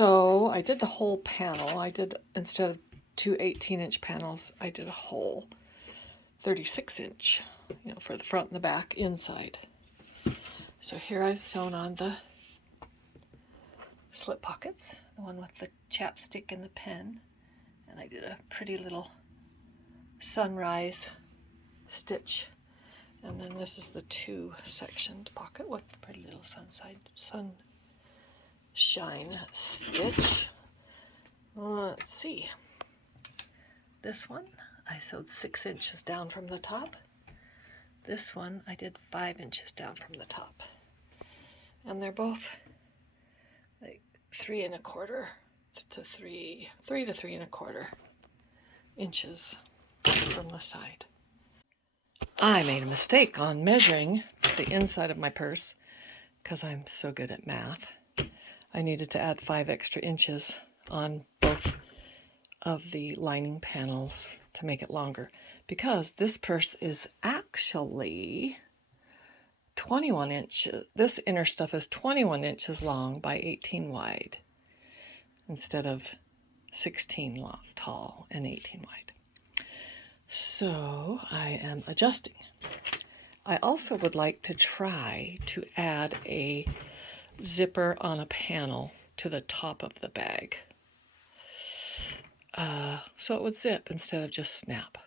So I did the whole panel. I did, instead of two 18-inch panels, I did a whole 36-inch, for the front and the back inside. So here I've sewn on the slip pockets, the one with the chapstick and the pen, and I did a pretty little sunrise stitch. And then this is the two-sectioned pocket with the pretty little sunshine stitch. Let's see. This one I sewed 6 inches down from the top. This one I did 5 inches down from the top. And they're both like 3 1/4 to 3 to 3 1/4 inches from the side. I made a mistake on measuring the inside of my purse because I'm so good at math. I needed to add 5 extra inches on both of the lining panels to make it longer, because this purse is actually 21 inches. This inner stuff is 21 inches long by 18 wide instead of 16 long, tall and 18 wide. So I am adjusting. I also would like to try to add a zipper on a panel to the top of the bag. So it would zip instead of just snap.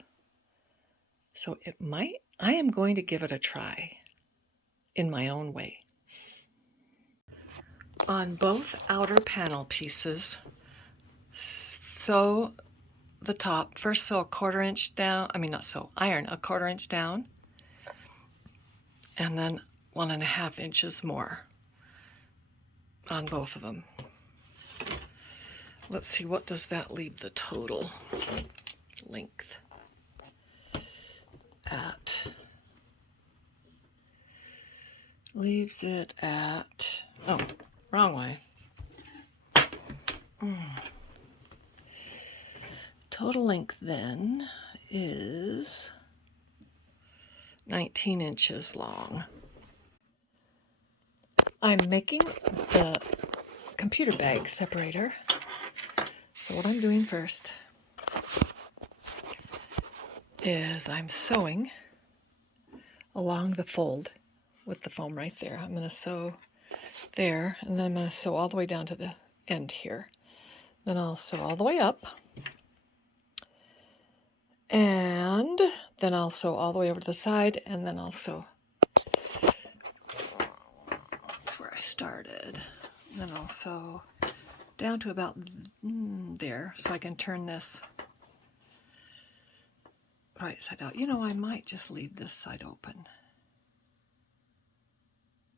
So it might, I am going to give it a try in my own way. On both outer panel pieces, sew the top. First sew a 1/4 inch down, iron a 1/4 inch down, and then 1 1/2 inches more on both of them. Let's see, what does that leave the total length at? Leaves it at, oh, wrong way. Total length then is 19 inches long. I'm making the computer bag separator. So what I'm doing first is I'm sewing along the fold with the foam right there. I'm going to sew there, and then I'm going to sew all the way down to the end here. Then I'll sew all the way up, and then I'll sew all the way over to the side, and then I'll sew, that's where I started, and then I'll sew down to about there, so I can turn this right side out. I might just leave this side open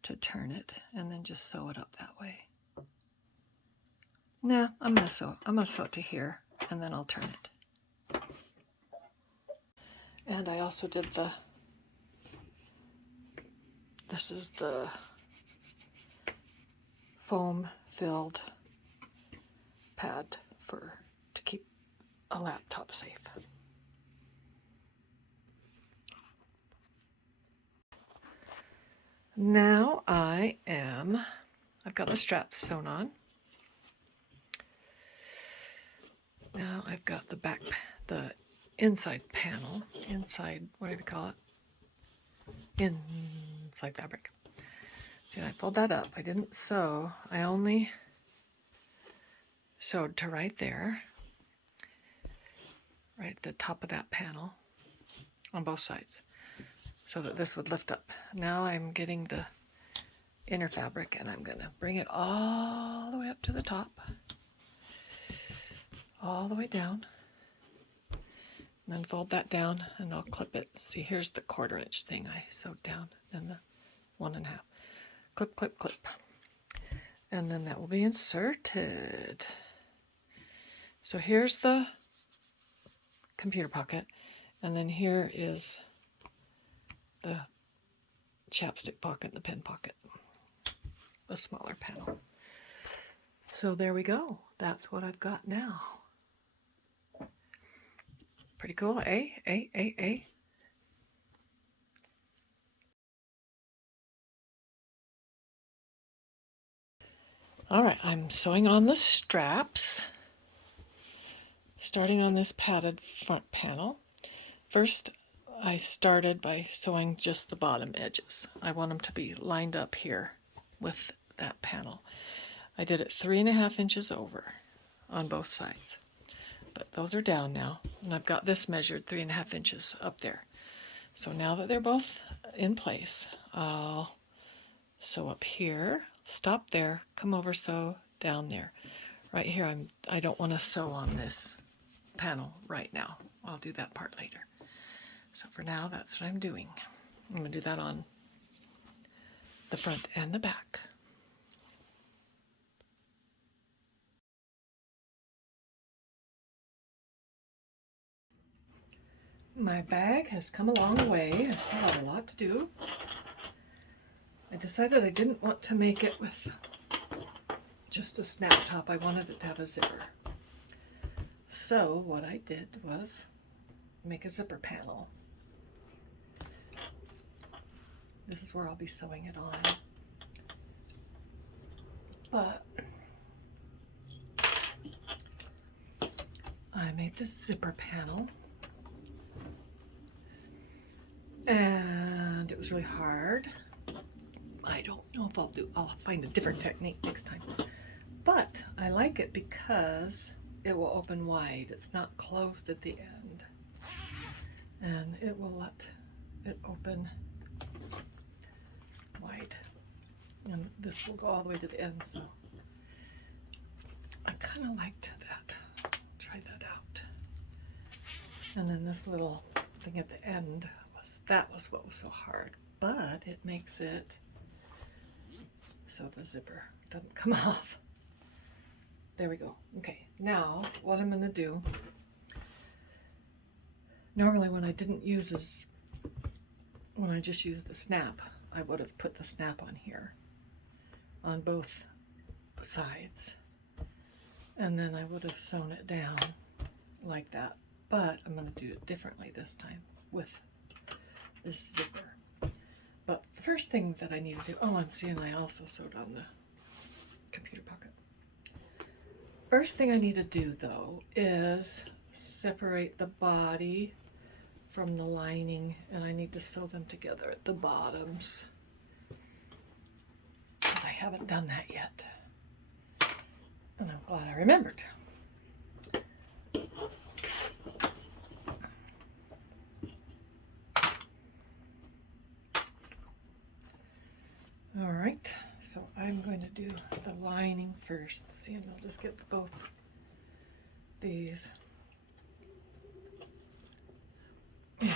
to turn it and then just sew it up that way. Nah, I'm gonna sew it to here, and then I'll turn it. And I also did this is the foam filled pad to keep a laptop safe. Now I've got the straps sewn on. Now I've got the inside panel, what do we call it? Inside fabric. See, I fold that up. I didn't sew. I only sewed to right there, right at the top of that panel on both sides, so that this would lift up. Now I'm getting the inner fabric, and I'm going to bring it all the way up to the top, all the way down, and then fold that down, and I'll clip it. See, here's the 1/4 inch thing I sewed down, and the 1 1/2. Clip, clip, clip. And then that will be inserted. So here's the computer pocket, and then here is the chapstick pocket and the pen pocket, a smaller panel. So there we go. That's what I've got now. Pretty cool, eh? All right, I'm sewing on the straps, starting on this padded front panel. First, I started by sewing just the bottom edges. I want them to be lined up here with that panel. I did it 3.5 inches over on both sides, but those are down now, and I've got this measured 3.5 inches up there. So now that they're both in place, I'll sew up here, stop there, come over, sew down there. Right here, I don't want to sew on this panel right now. I'll do that part later. So for now, that's what I'm doing. I'm going to do that on the front and the back. My bag has come a long way. I still have a lot to do. I decided I didn't want to make it with just a snap top. I wanted it to have a zipper. So what I did was make a zipper panel. This is where I'll be sewing it on. But I made this zipper panel, and it was really hard. I don't know if I'll find a different technique next time. But I like it because it will open wide. It's not closed at the end. And it will let it open wide. And this will go all the way to the end, so I kind of liked that. Try that out. And then this little thing at the end was what was so hard. But it makes it so the zipper doesn't come off. There we go. Okay, now what I'm going to do, normally when I just used the snap, I would have put the snap on here on both sides, and then I would have sewn it down like that. But I'm going to do it differently this time with this zipper. But the first thing that I need to do, and I also sewed on the computer pocket. First thing I need to do though is separate the body from the lining, and I need to sew them together at the bottoms, because I haven't done that yet, and I'm glad I remembered. All right, so I'm going to do the lining first. See, and I'll just get both these. And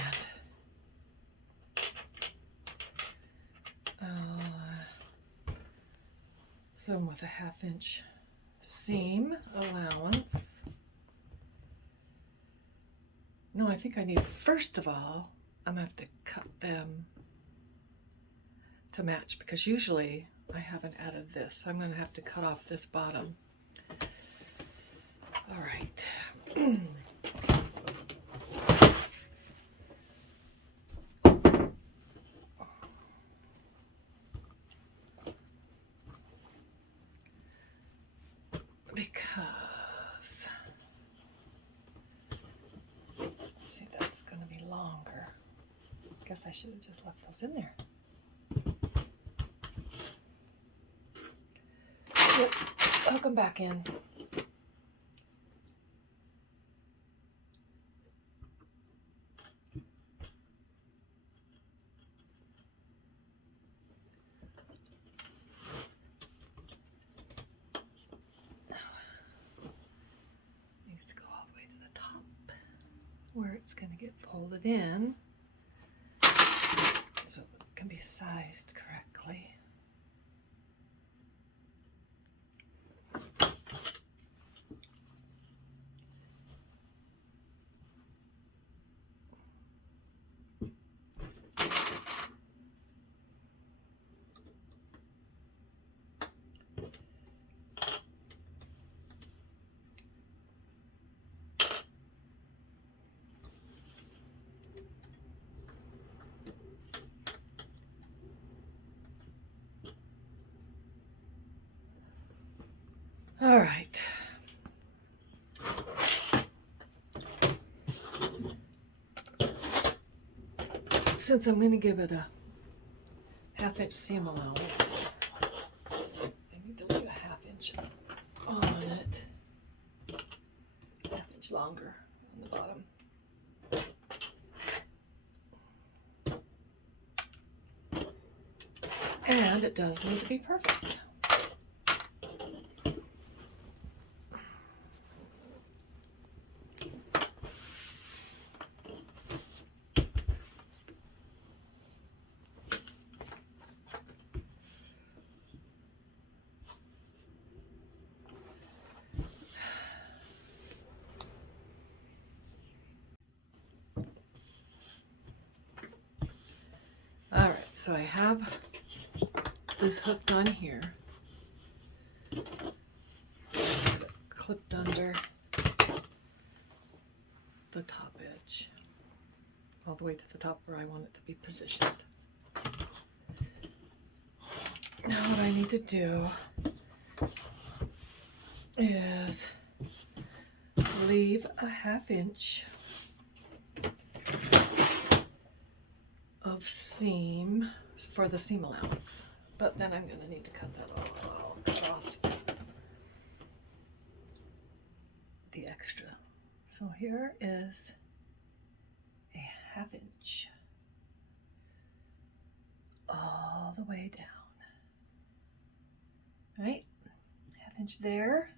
sew them with a 1/2 inch seam allowance. No, I think I need, first of all, I'm going to have to cut them to match, because usually I haven't added this, so I'm going to have to cut off this bottom. All right. Because, see, that's going to be longer. I guess I should have just left those in there. Yep, hook them back in. Needs to go all the way to the top, where it's going to get folded in, so it can be sized correctly. All right. Since I'm going to give it a 1/2 inch seam allowance, I need to leave a 1/2 inch on it, 1/2 inch longer on the bottom. And it does need to be perfect. All right, so I have this hooked on here, clipped under the top edge, all the way to the top where I want it to be positioned. Now what I need to do is leave a 1/2 inch of seam for the seam allowance, but then I'm going to need to cut that off. I'll cut off the extra. So here is a 1/2 inch all the way down. Right? 1/2 inch there.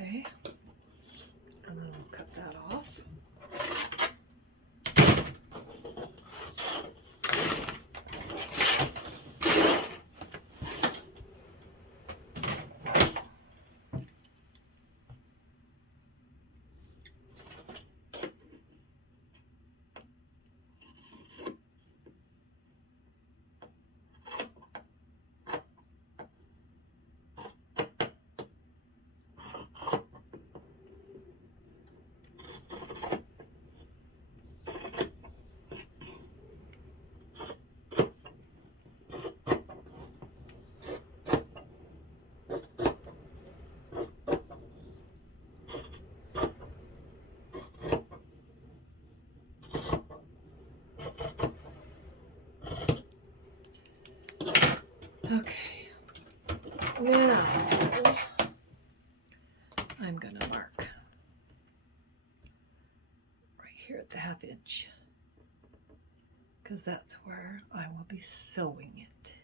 Okay, and then we'll cut that off. Okay, now I'm going to mark right here at the 1/2 inch, because that's where I will be sewing it.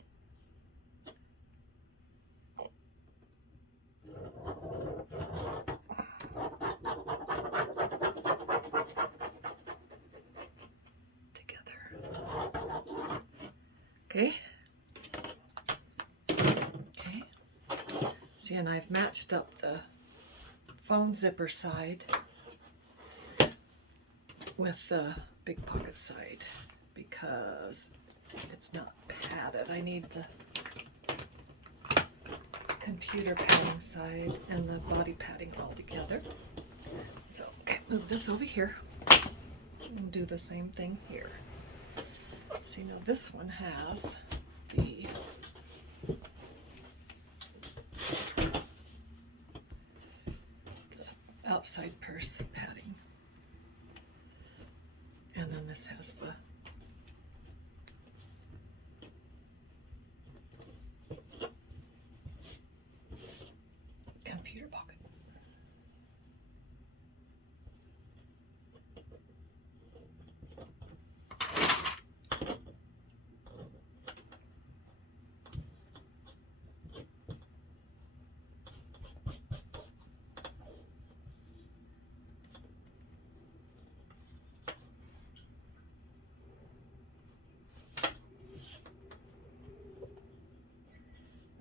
Together. Okay. See, and I've matched up the phone zipper side with the big pocket side because it's not padded. I need the computer padding side and the body padding all together. So, okay, move this over here and do the same thing here. See, now this one has the outside purse padding, and then this has the computer pocket.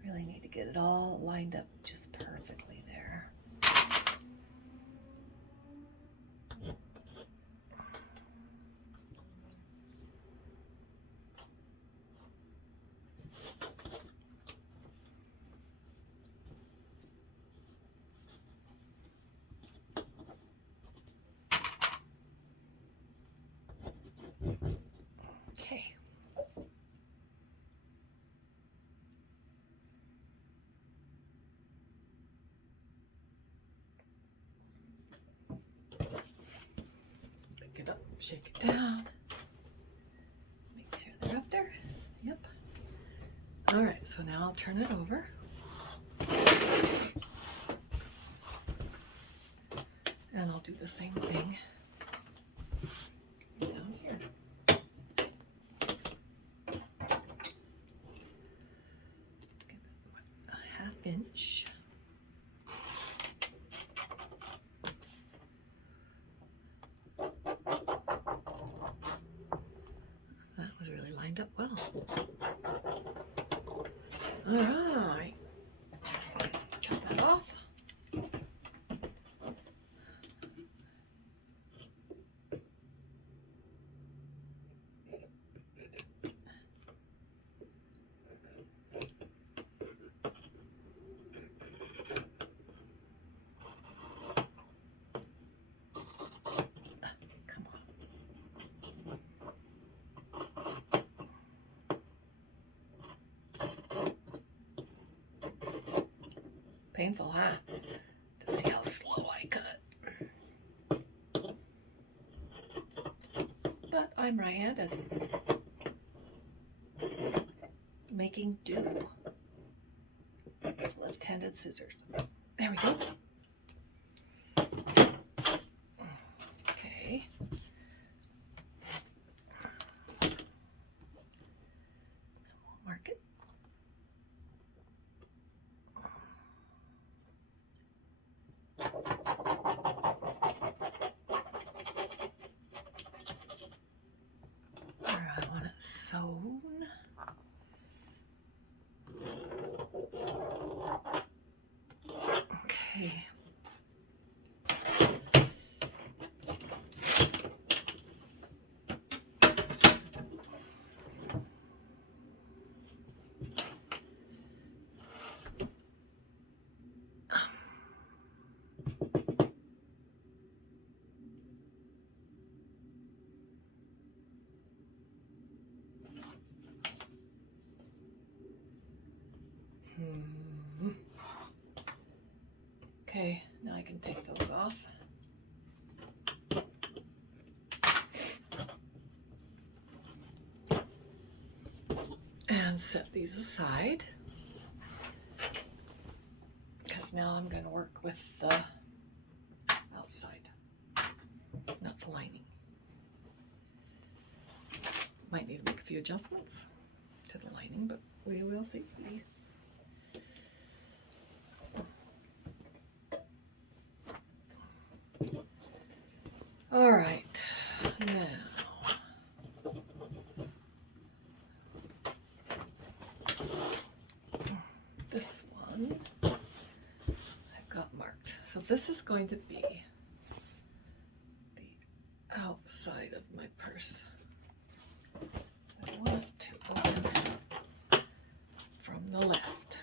Really need to get it all lined up just perfectly there. Shake it down. Make sure they're up there. Yep. All right, so now I'll turn it over. And I'll do the same thing down here. Give it a 1/2 inch. That was really lined up well. All right. Cut that off. Come on. Painful, huh? To see how slow I cut. But I'm right-handed. Making do with left-handed scissors. There we go. Okay. Mark it. Where I want it sewn. Okay. Okay, now I can take those off. And set these aside. Because now I'm going to work with the outside, not the lining. Might need to make a few adjustments to the lining, but we will see. All right, now this one I've got marked. So this is going to be the outside of my purse. So I want it to open from the left.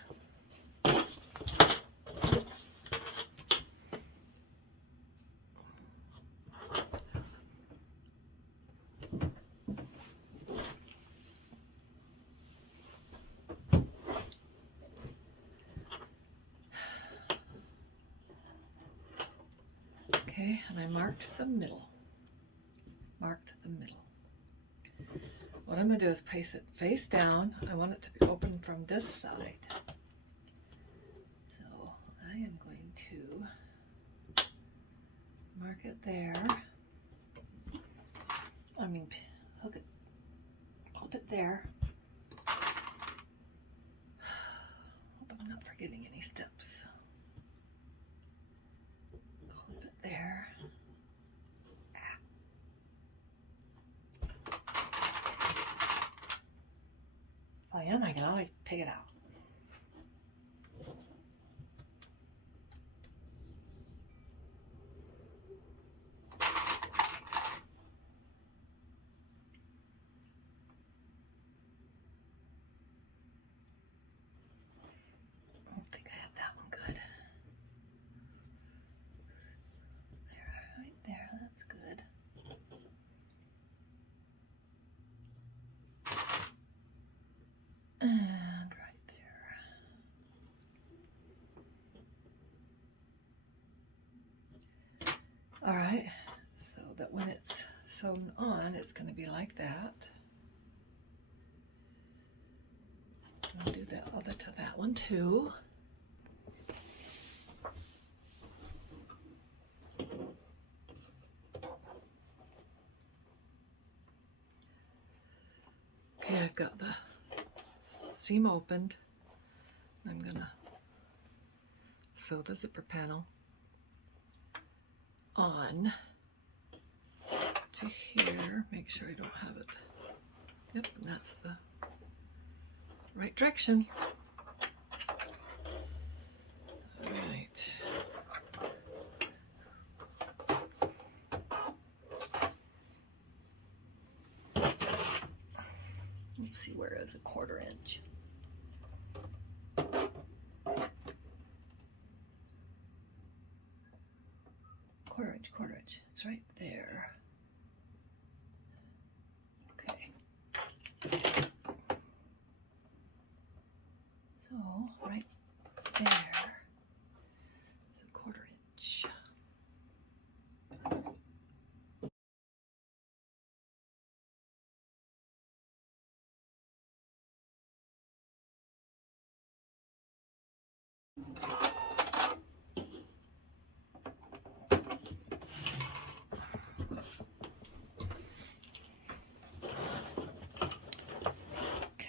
Okay, and I marked the middle. Marked the middle. What I'm going to do is place it face down. I want it to be open from this side. So I am going to mark it there. I mean, hook it, clip it there. Hope I'm not forgetting any steps. Clip it there. Oh yeah, and I can always pick it out. I don't think I have that one good. There, right there, that's good. And right sewn on, it's going to be like that. I'll do that other to that one too. Okay, I've got the seam opened. I'm going to sew the zipper panel on to here. Make sure I don't have it. Yep, and that's the right direction. All right. Let's see, where is a 1/4 inch? Quarter inch. It's right there. Okay. So right there is a 1/4 inch.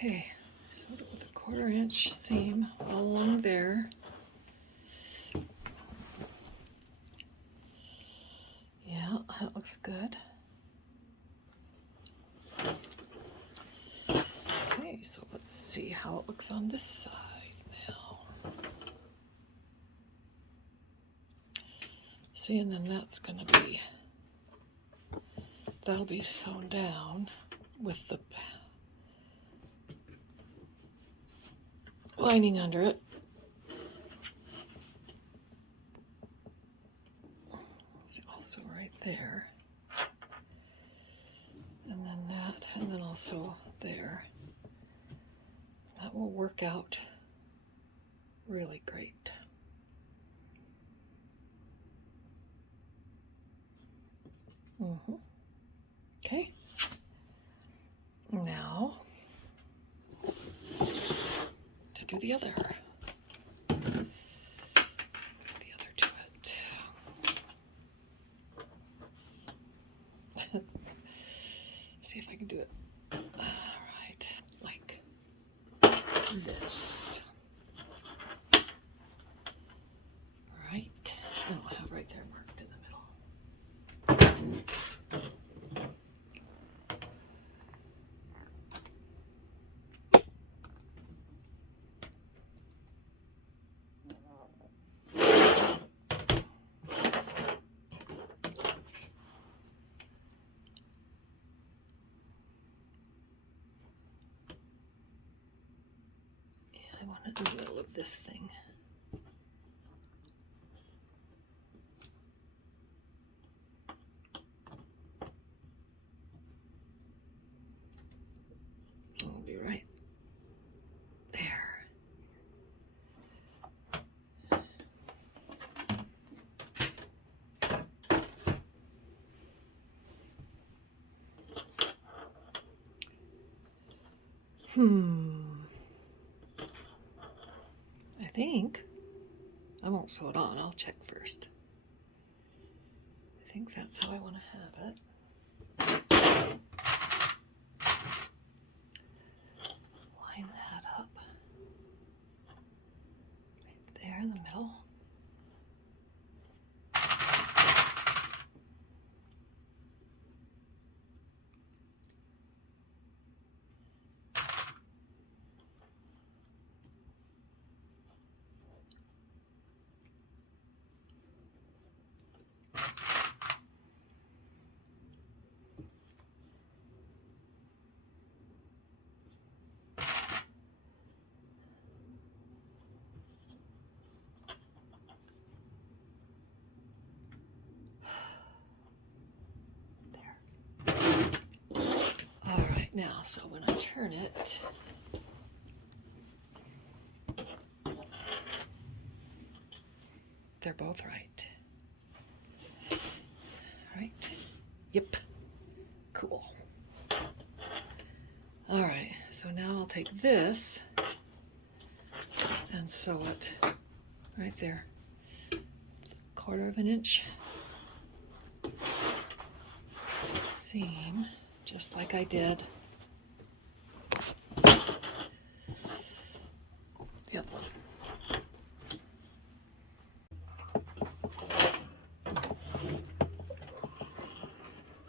Okay, so with a 1/4 inch seam all along there. Yeah, that looks good. Okay, so let's see how it looks on this side now. See, and then that's gonna be, that'll be sewn down with the lining under it. It's also right there. And then that, and then also there. That will work out really great. Okay. Now, to do the other to it. See if I can do it. All right, like this. All right, and I'll have right there marked in the middle. I want it in the middle of this thing. It'll be right there. I think I won't sew it on. I'll check first. I think that's how I want to have it. Line that up right there in the middle. Now, so when I turn it, they're both right. Right? Yep. now I'll take this and sew it right there. 1/4 inch seam, just like I did the other one.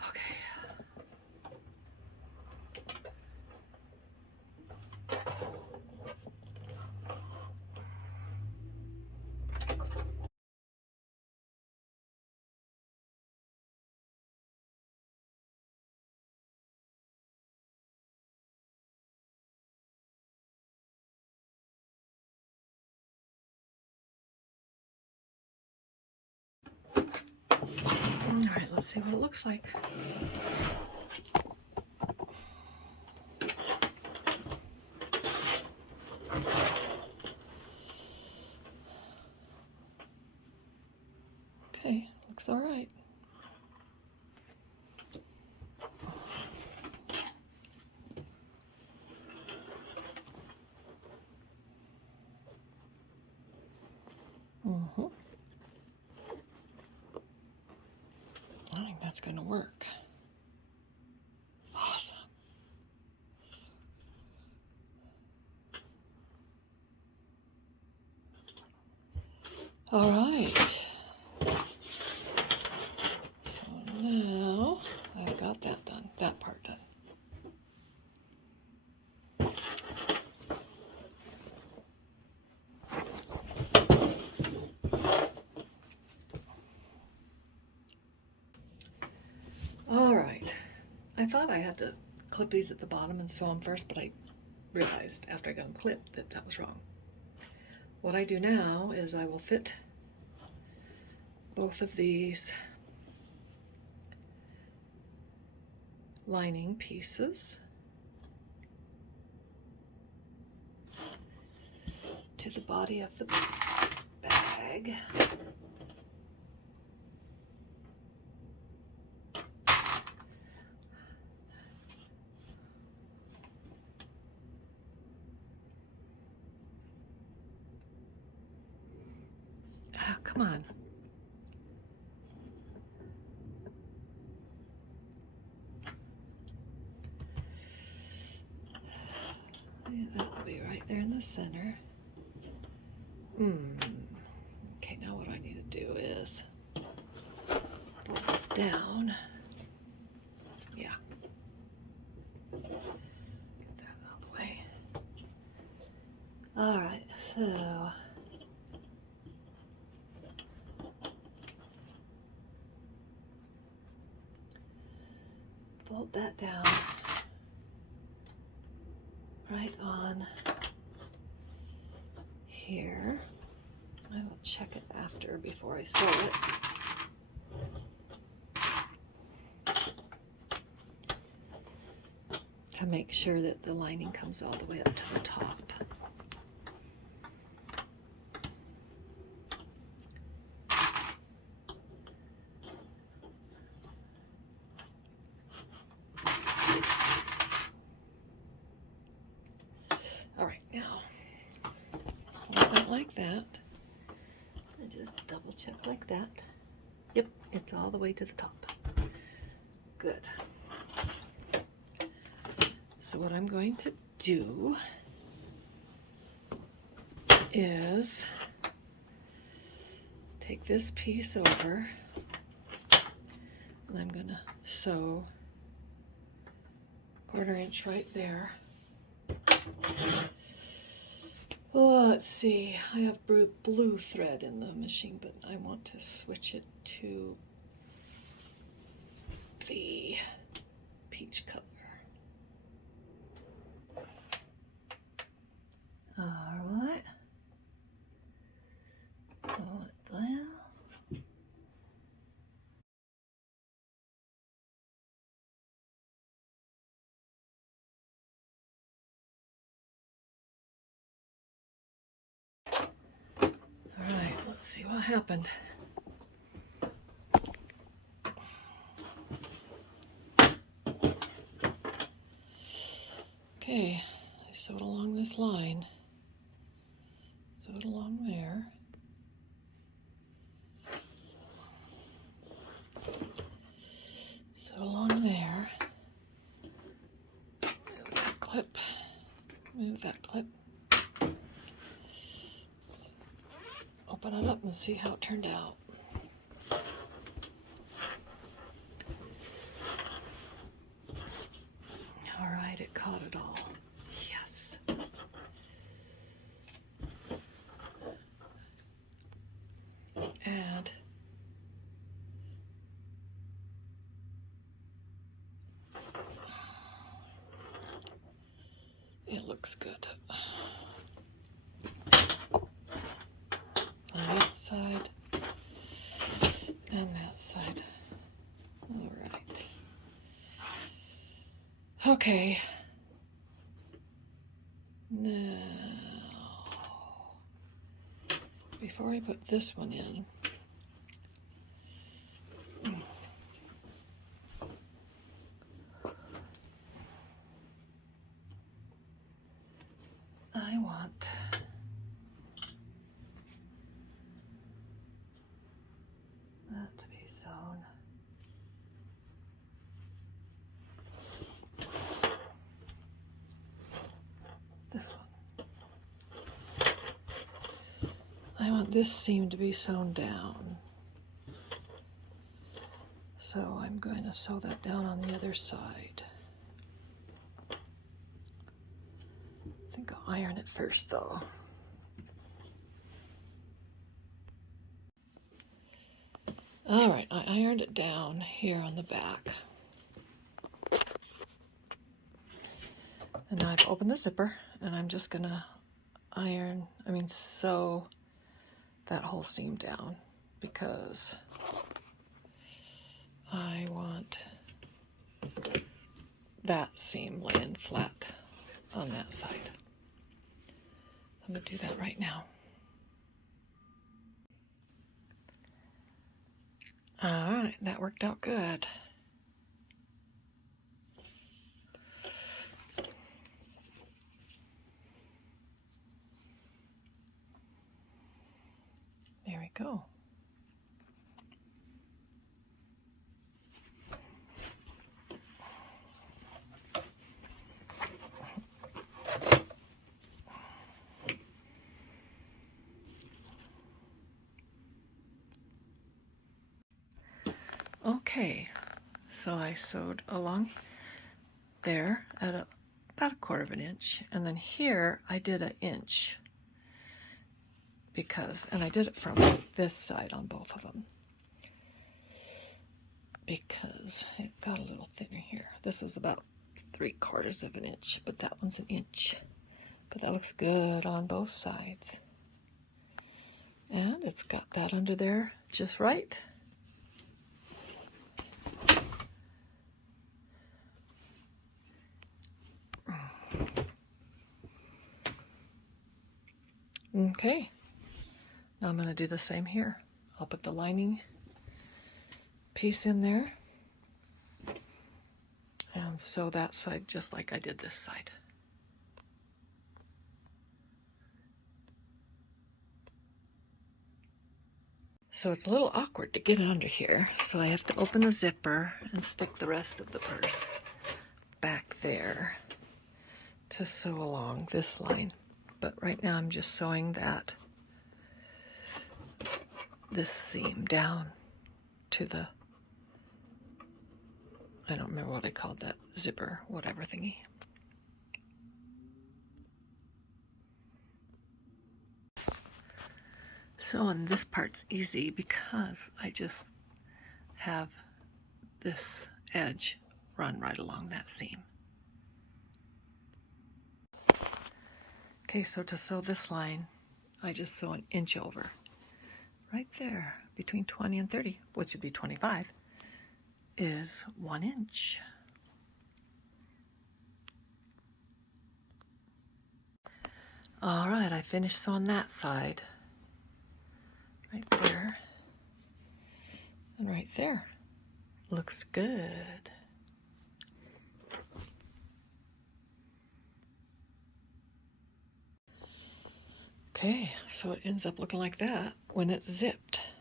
Okay. All right, let's see what it looks like. Okay, looks all right. I think that's going to work. Awesome. All right. So now I've got that done, that part done. All right. I thought I had to clip these at the bottom and sew them first, but I realized after I got them clipped that that was wrong. What I do now is I will fit both of these lining pieces to the body of the bag. Oh, come on. Yeah, that'll be right there in the center. Okay, now what I need to do is pull this down. Yeah. Get that out of the way. All right, so fold that down right on here. I will check it after before I sew it. To make sure that the lining comes all the way up to the top. All right, now, hold it like that. And just double check like that. Yep, it's all the way to the top. Good. So what I'm going to do is take this piece over and I'm going to sew 1/4 inch right there. Oh, let's see, I have blue thread in the machine, but I want to switch it to the peach color. All right. Pull it down. All right, let's see what happened. Okay, sew it along this line. Sew it along there. Sew along there. Move that clip. Move that clip. Let's open it up and see how it turned out. All right, it caught it all. Yes. And it looks good. On that side and that side. All right. Okay. Now, before I put this one in, I want that to be sewn. This one. I want this seam to be sewn down. So I'm going to sew that down on the other side. I think I'll iron it first though. All right, I ironed it down here on the back. And now I've opened the zipper and I'm just gonna sew that whole seam down because I want that seam laying flat on that side. I'm gonna do that right now. All right, that worked out good. There we go. Okay, so I sewed along there at about 1/4 of an inch, and then here I did 1 inch and I did it from this side on both of them because it got a little thinner here. This is about 3/4 of an inch, but that one's 1 inch. But that looks good on both sides. And it's got that under there just right. Okay, now I'm going to do the same here. I'll put the lining piece in there and sew that side just like I did this side. So it's a little awkward to get it under here, so I have to open the zipper and stick the rest of the purse back there to sew along this line. But right now I'm just sewing this seam down to the, I don't remember what I called that, zipper, whatever thingy. So, and this part's easy because I just have this edge run right along that seam. Okay, so to sew this line, I just sew 1 inch over. Right there, between 20 and 30, which would be 25, is 1 inch. All right, I finished sewing that side. Right there. And right there. Looks good. Okay, so it ends up looking like that when it's zipped.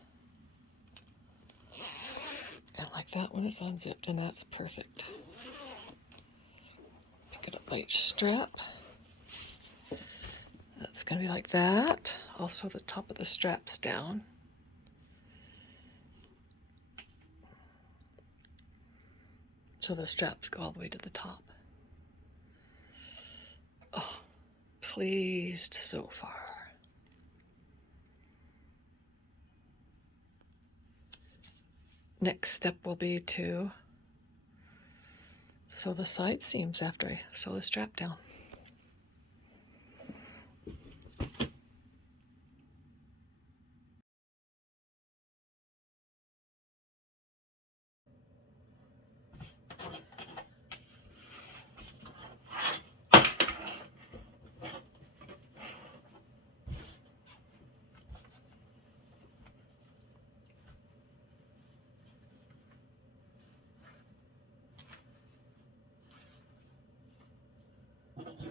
And like that when it's unzipped, and that's perfect. Pick it up by each strap. That's going to be like that. Also, the top of the strap's down. So the straps go all the way to the top. Oh, pleased so far. Next step will be to sew the side seams after I sew the strap down.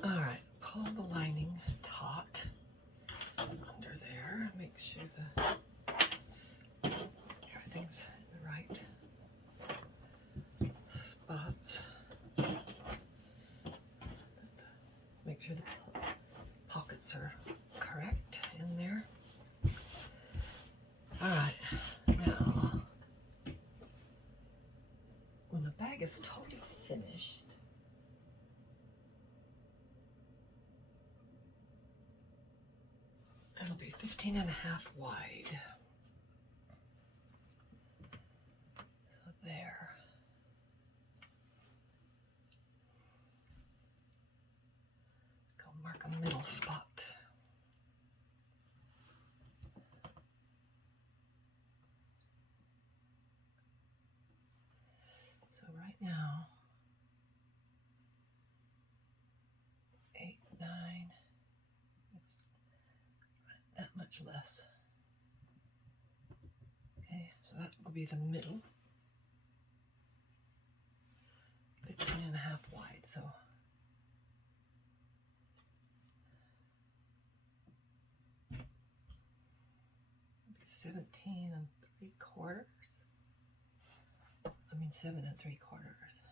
Alright, pull the lining taut under there. Make sure everything's in the right spots. Make sure the pockets are correct in there. Alright, now when the bag is totally finished, it'll be 15.5 wide. So there. Go mark a middle spot. So right now, 8, 9, it's that much less. Okay, so that will be the middle. 15.5 wide, so 17 3/4. I mean 7 3/4. So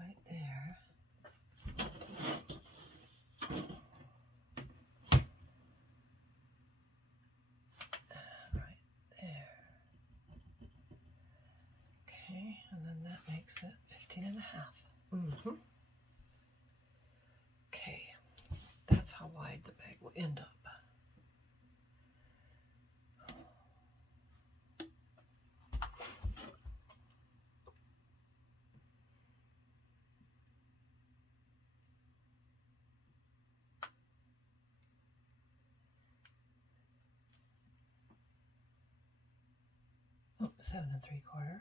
right there. Right there. Okay, and then that makes it 15.5. Okay, that's how wide the bag will end up. Oh, 7 3/4.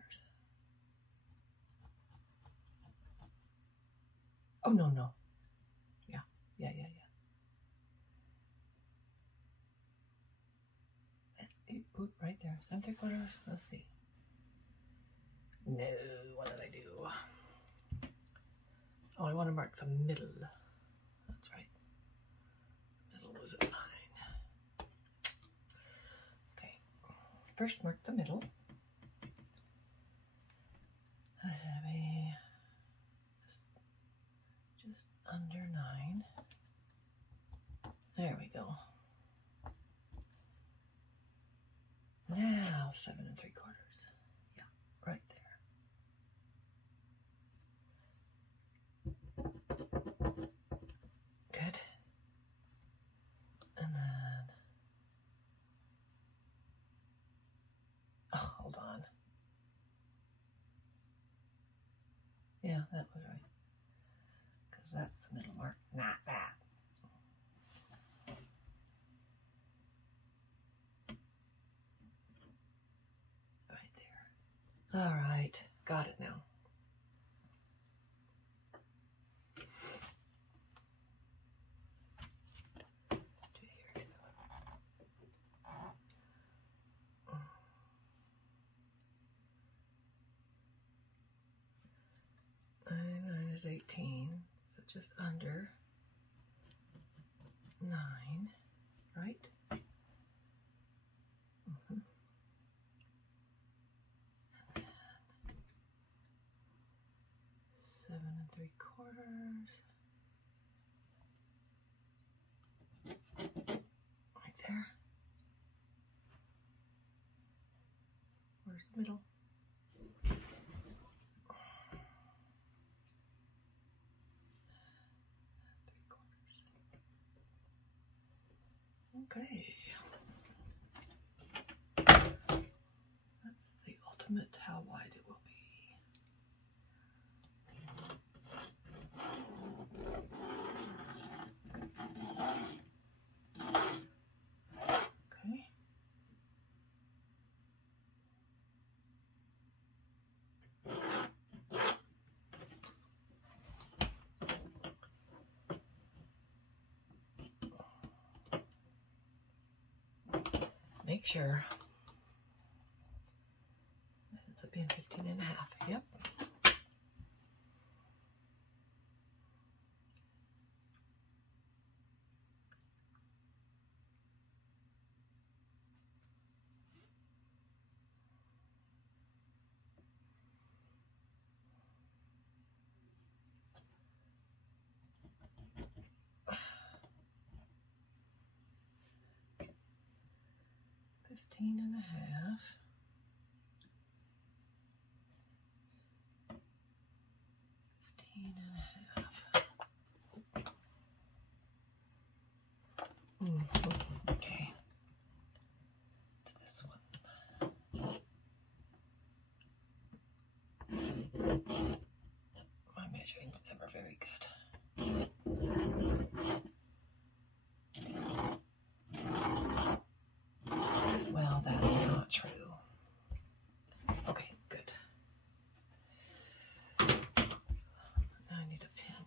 Oh, no. Yeah. Oop, right there. 7 3/4. Let's see. No, what did I do? Oh, I want to mark the middle. That's right. Middle was at 9. Okay. First mark the middle. Just under 9. There we go. Now 7 3/4. Yeah, right there. Good. And then, oh, hold on. Yeah, that was right. Because that's the middle mark, not that. Right there. All right, got it now. Nine is 18, so just under. 9, right? Mm-hmm. 7 3/4. Right there. Where's the middle? Okay. That's the ultimate how wide it will be. Okay. Make sure it ends up being 15.5. Yep. Fifteen and a half. Okay. To this one. My measuring's never very good. Well, that's not true. Okay, good. Now I need a pin.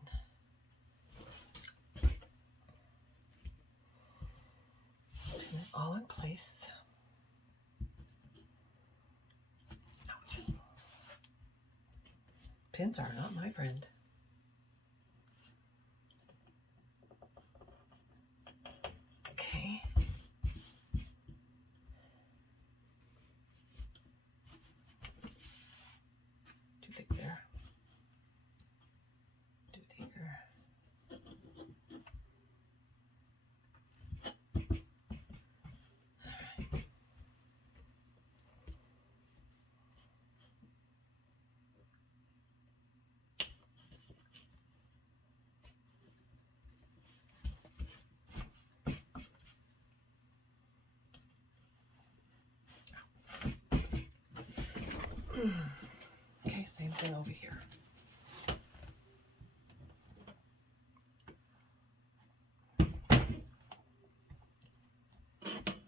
Pin it all in place. Ouch. Pins are not my friend. Okay. Too thick there. Do it here. Okay, same thing over here.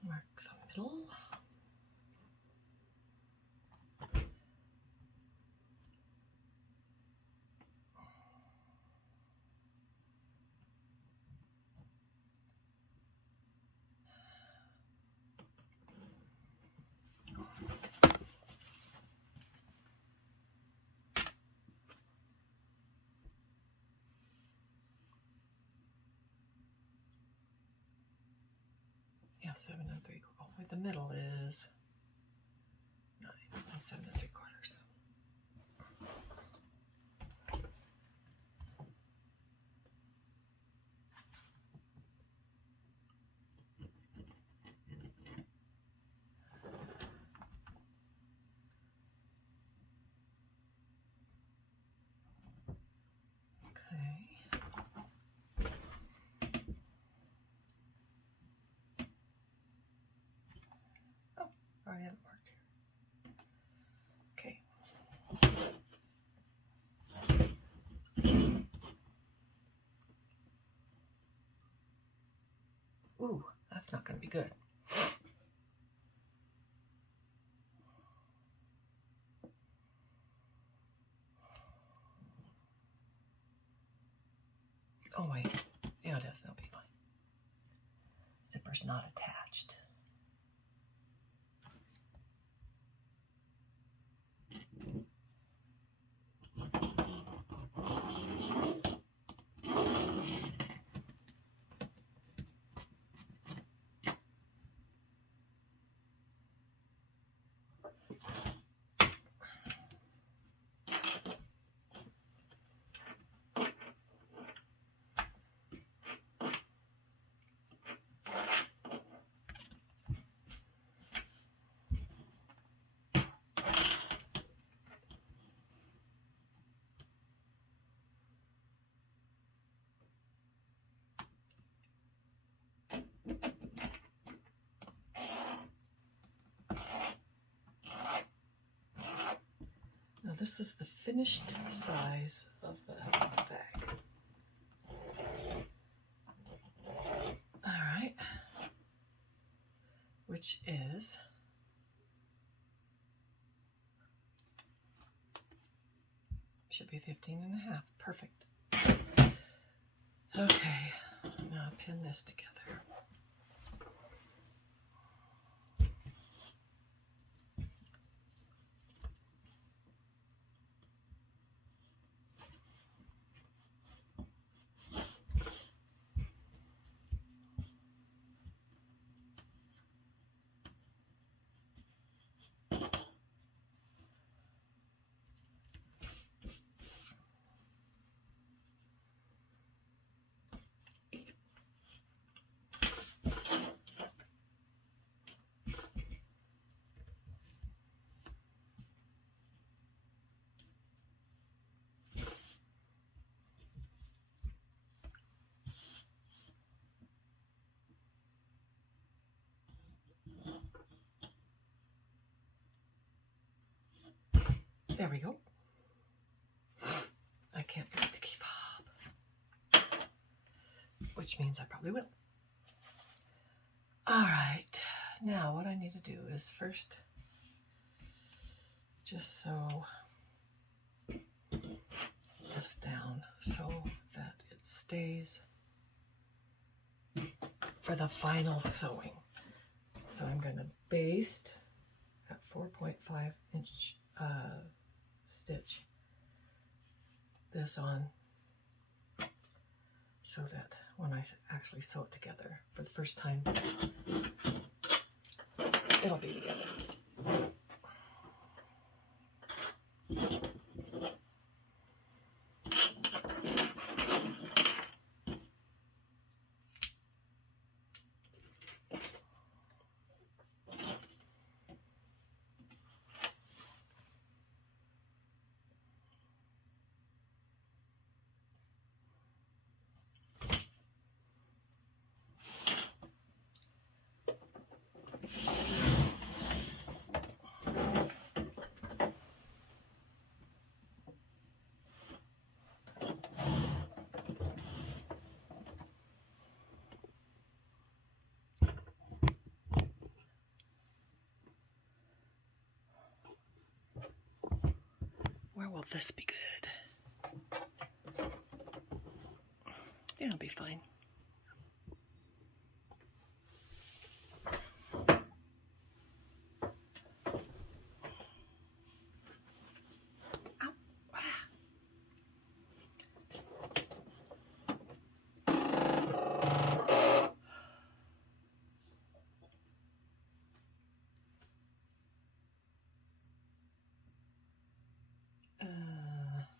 Mark the middle. Yeah, 7 3/4. Oh, wait, the middle is 9 and 7 3/4. Okay. Oh, already haven't marked here. Okay. Ooh, that's not going to be good. Oh wait, yeah, it is. That'll be fine. Zipper's not attached. Now this is the finished size of the bag. All right, which is should be 15.5. Perfect. Okay, now pin this together. There we go. I can't wait to keep up, which means I probably will. All right, now what I need to do is first just sew this down so that it stays for the final sewing. So I'm going to baste at 4.5-inch stitch this on so that when I actually sew it together for the first time, it'll be together. Where will this be good? It'll be fine.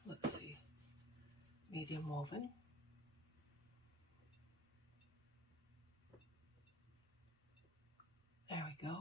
Let's see, medium woven. There we go.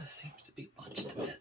This seems to be bunched a bit.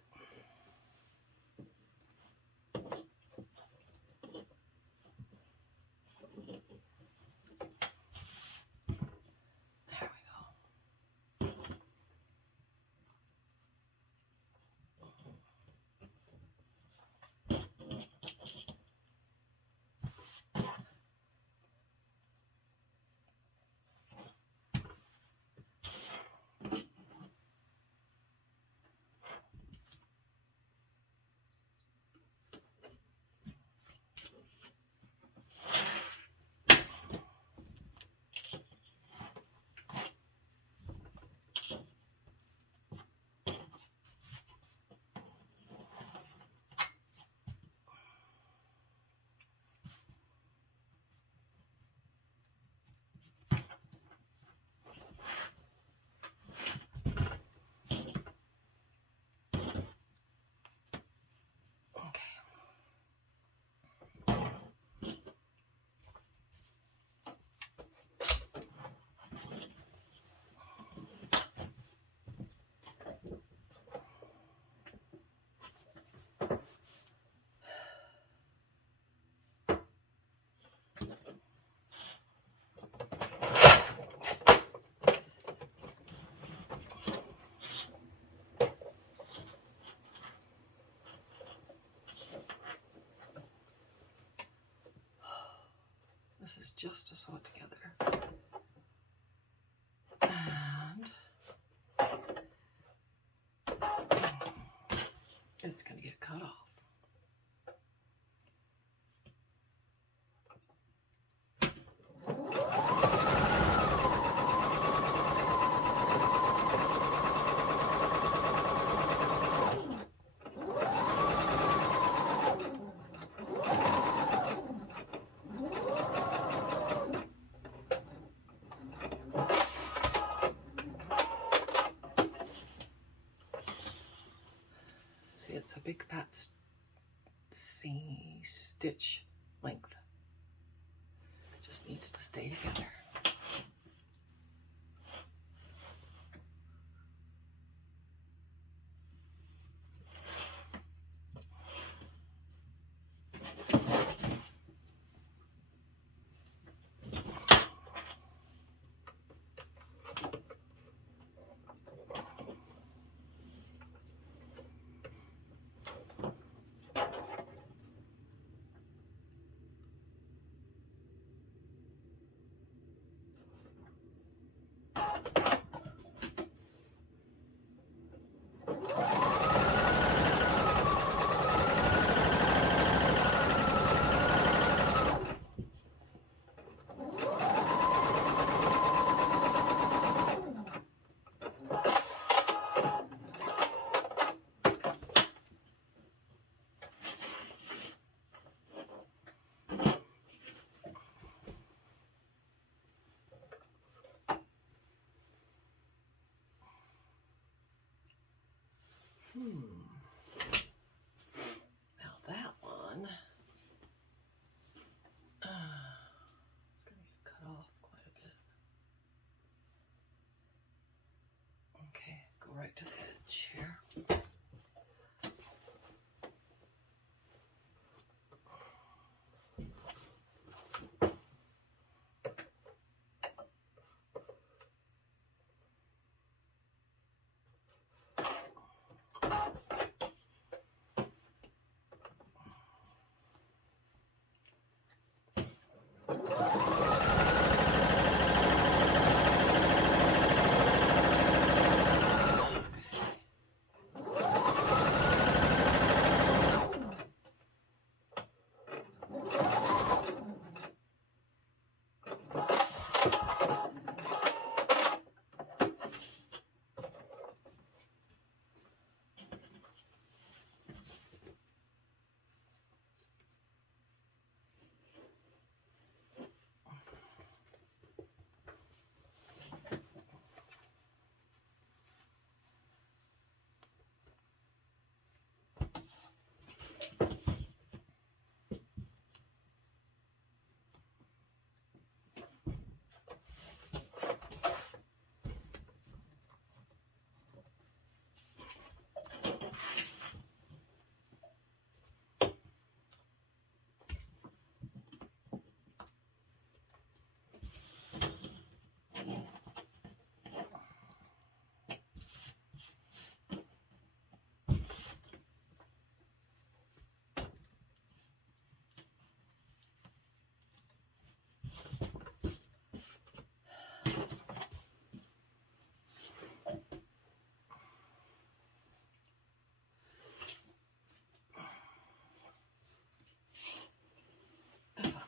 this is just to sew it together. And it's going to get cut off. See, it's a big fat stitch length. Just needs to stay together. Now that one is going to get cut off quite a bit. Okay, go right to the edge here.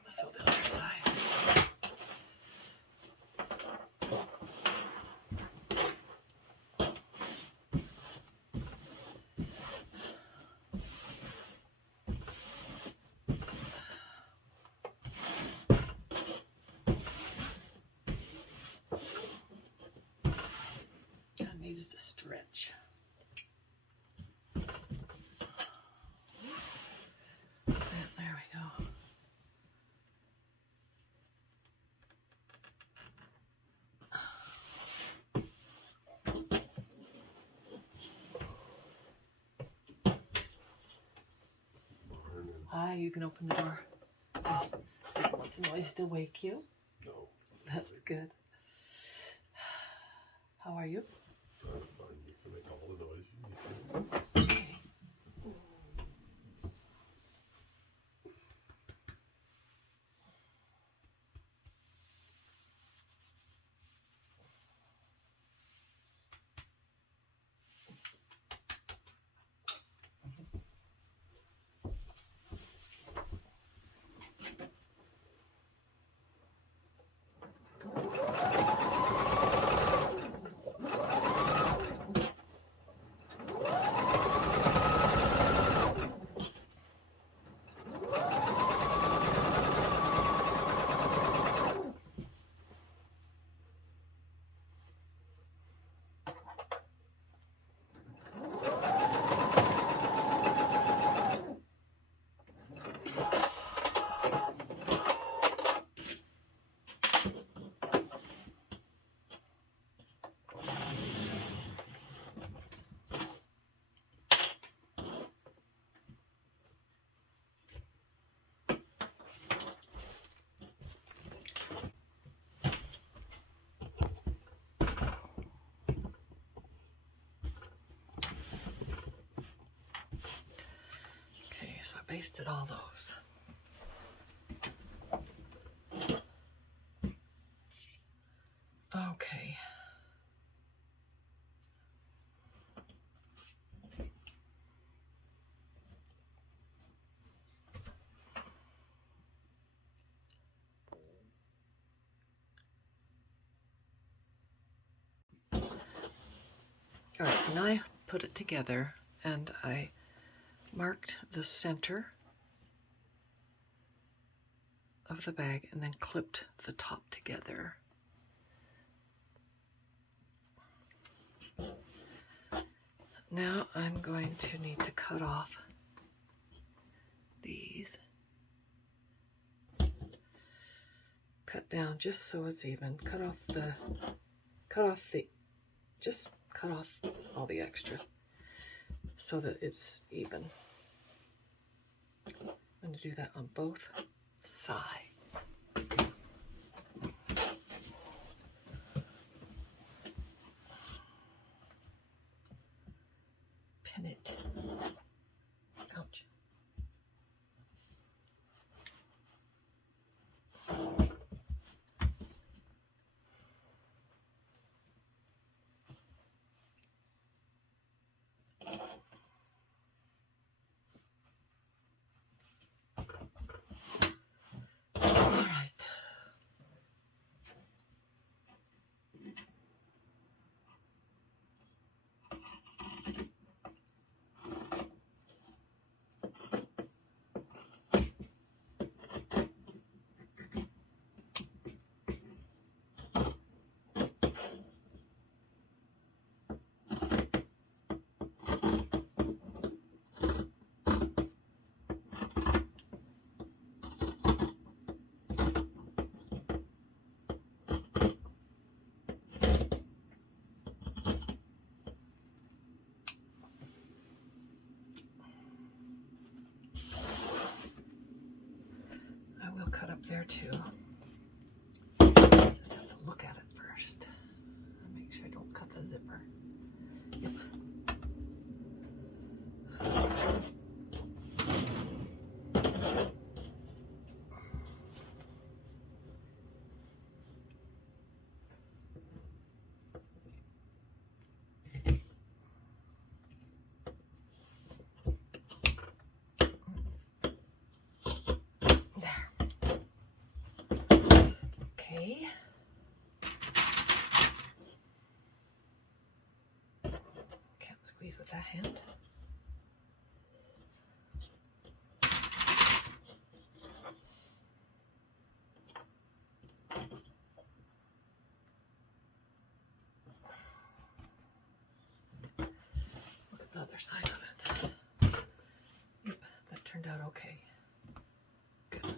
So the other side. Kind of needs to stretch. And there we go. Hi, you can open the door. I don't want the noise to wake you. No. That's good. How are you? I'm fine. You can make all the noise you need to. Okay. pasted all those. Okay. All right, so now I put it together and I marked the center of the bag and then clipped the top together. Now I'm going to need to cut off these. Cut down just so it's even. Just cut off all the extra so that it's even. I'm going to do that on both sides. Pin it. Ouch. Cut up there too. Just have to look at it first. Make sure I don't cut the zipper. Yep. Okay. Can't squeeze with that hand. Look at the other side of it. Yep, that turned out okay. Good.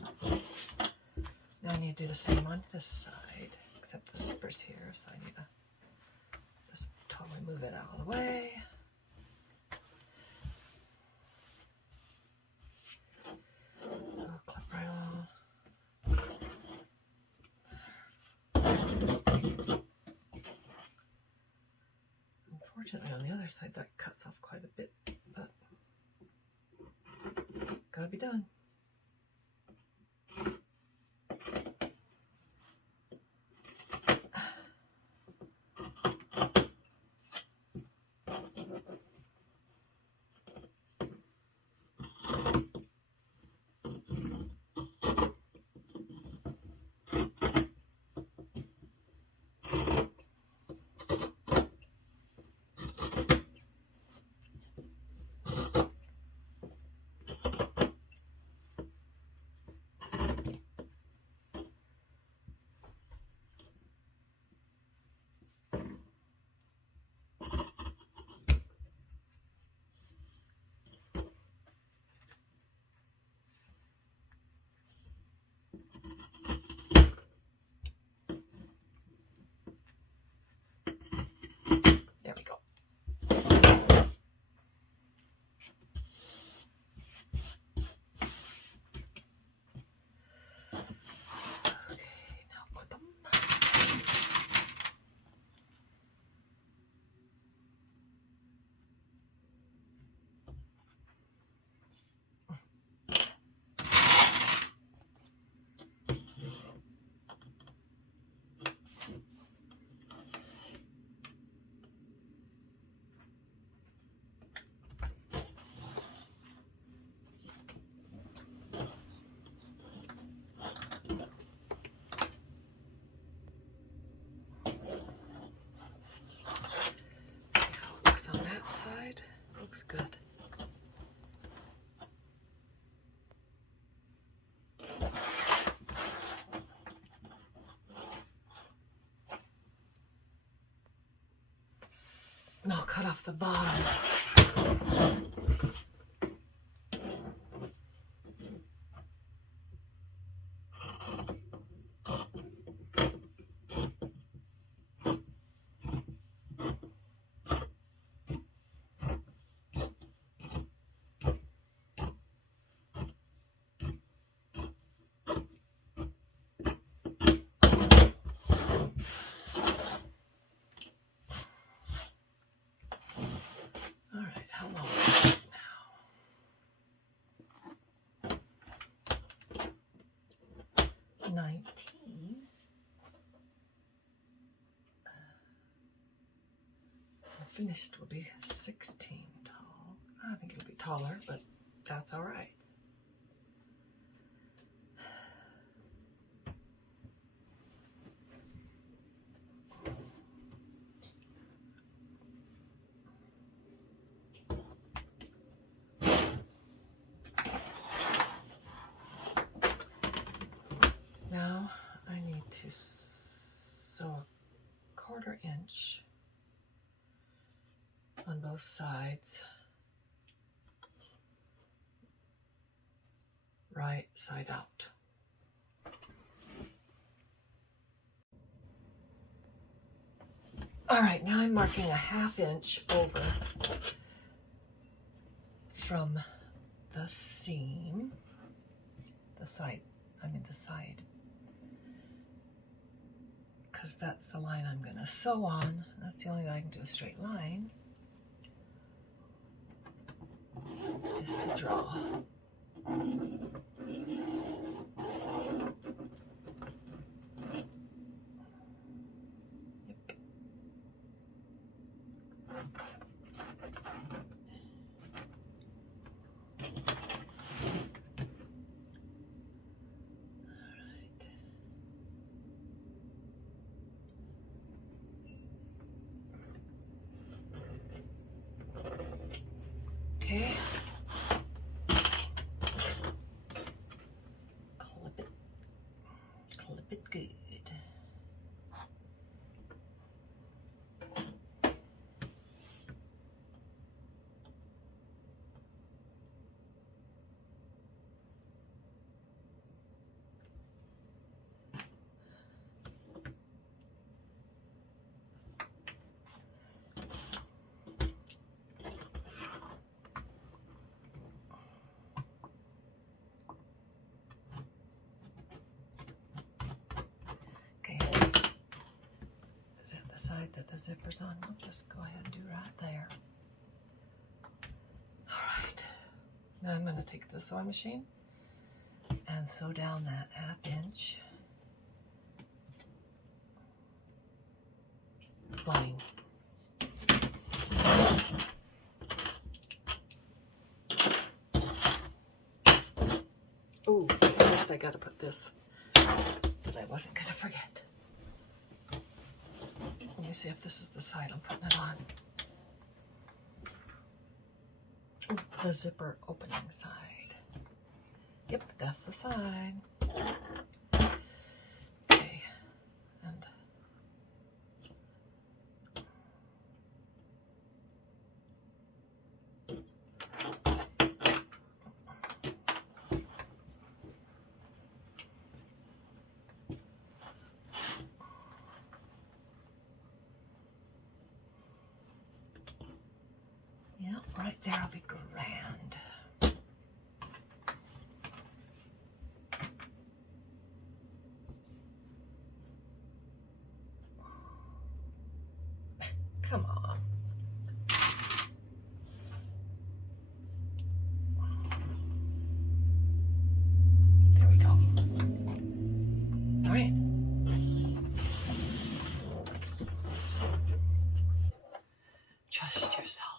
Now I need to do the same on this side, except the zipper's here, so I need to just totally move it out of the way. So I'll clip right on. Unfortunately, on the other side, that cuts off quite a bit, but gotta be done. And I'll cut off the bottom. All right, how long is it now? 19. Finished will be 16 tall. I think it'll be taller, but that's all right. Now I need to sew a 1/4 inch on both sides, right side out. All right, now I'm marking a 1/2 inch over from the seam, the side, because that's the line I'm going to sew on. That's the only way I can do a straight line, is to draw. Okay. Clip it good. That the zipper's on. We'll just go ahead and do right there. All right. Now I'm going to take the sewing machine and sew down that 1/2 inch line. Oh, I got to put this, but I wasn't going to forget. Let me see if this is the side I'm putting it on. Ooh, the zipper opening side. Yep, that's the side. Okay, and yeah, right there will be grand. Come on. There we go. All right. Trust yourself.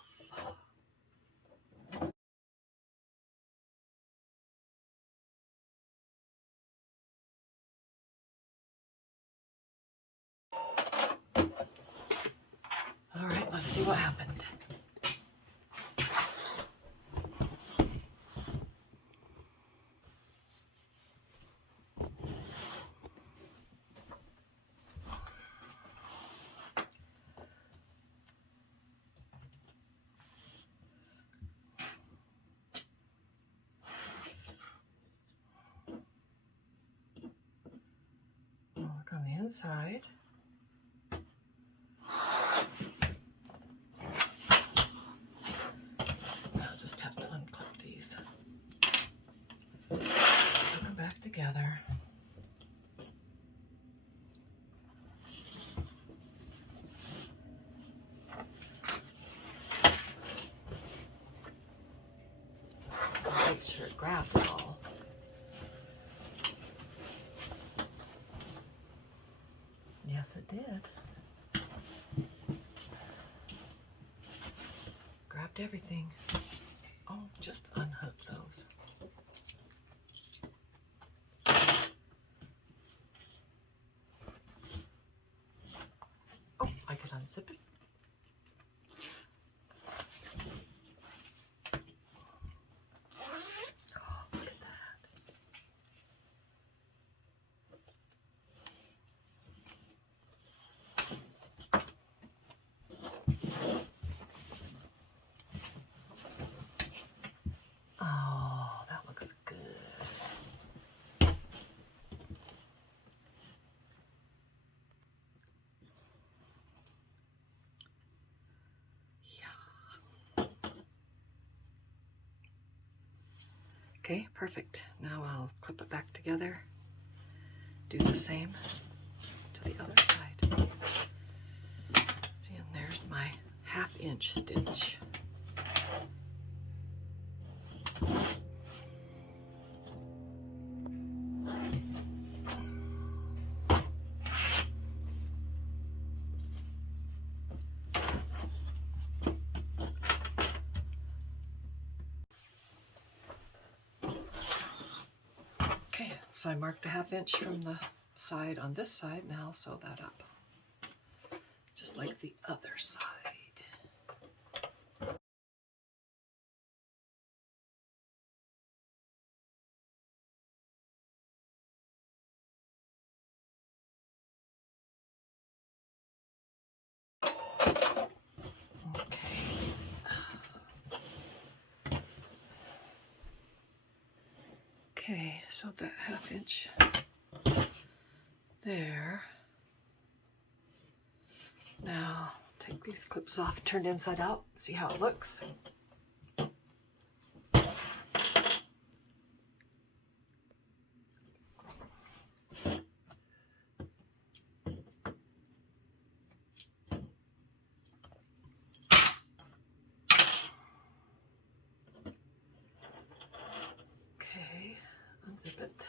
All right, let's see what happened. inside. I'll just have to unclip these. Put them back together. Make sure it grabbed it all. Yes, it did. Grabbed everything. Oh, just unhook those. Oh, I could unzip it. Oh, look at that. Oh, that looks good. Yeah. Okay, perfect. Now I'll clip it back together. Do the same to the other side. See, and there's my 1/2 inch stitch. Okay, so I marked a 1/2 inch from the side on this side, and I'll sew that up. Just like the other side. Okay. Okay, so that 1/2 inch there. Now take these clips off, turn it inside out, see how it looks. Okay, unzip it.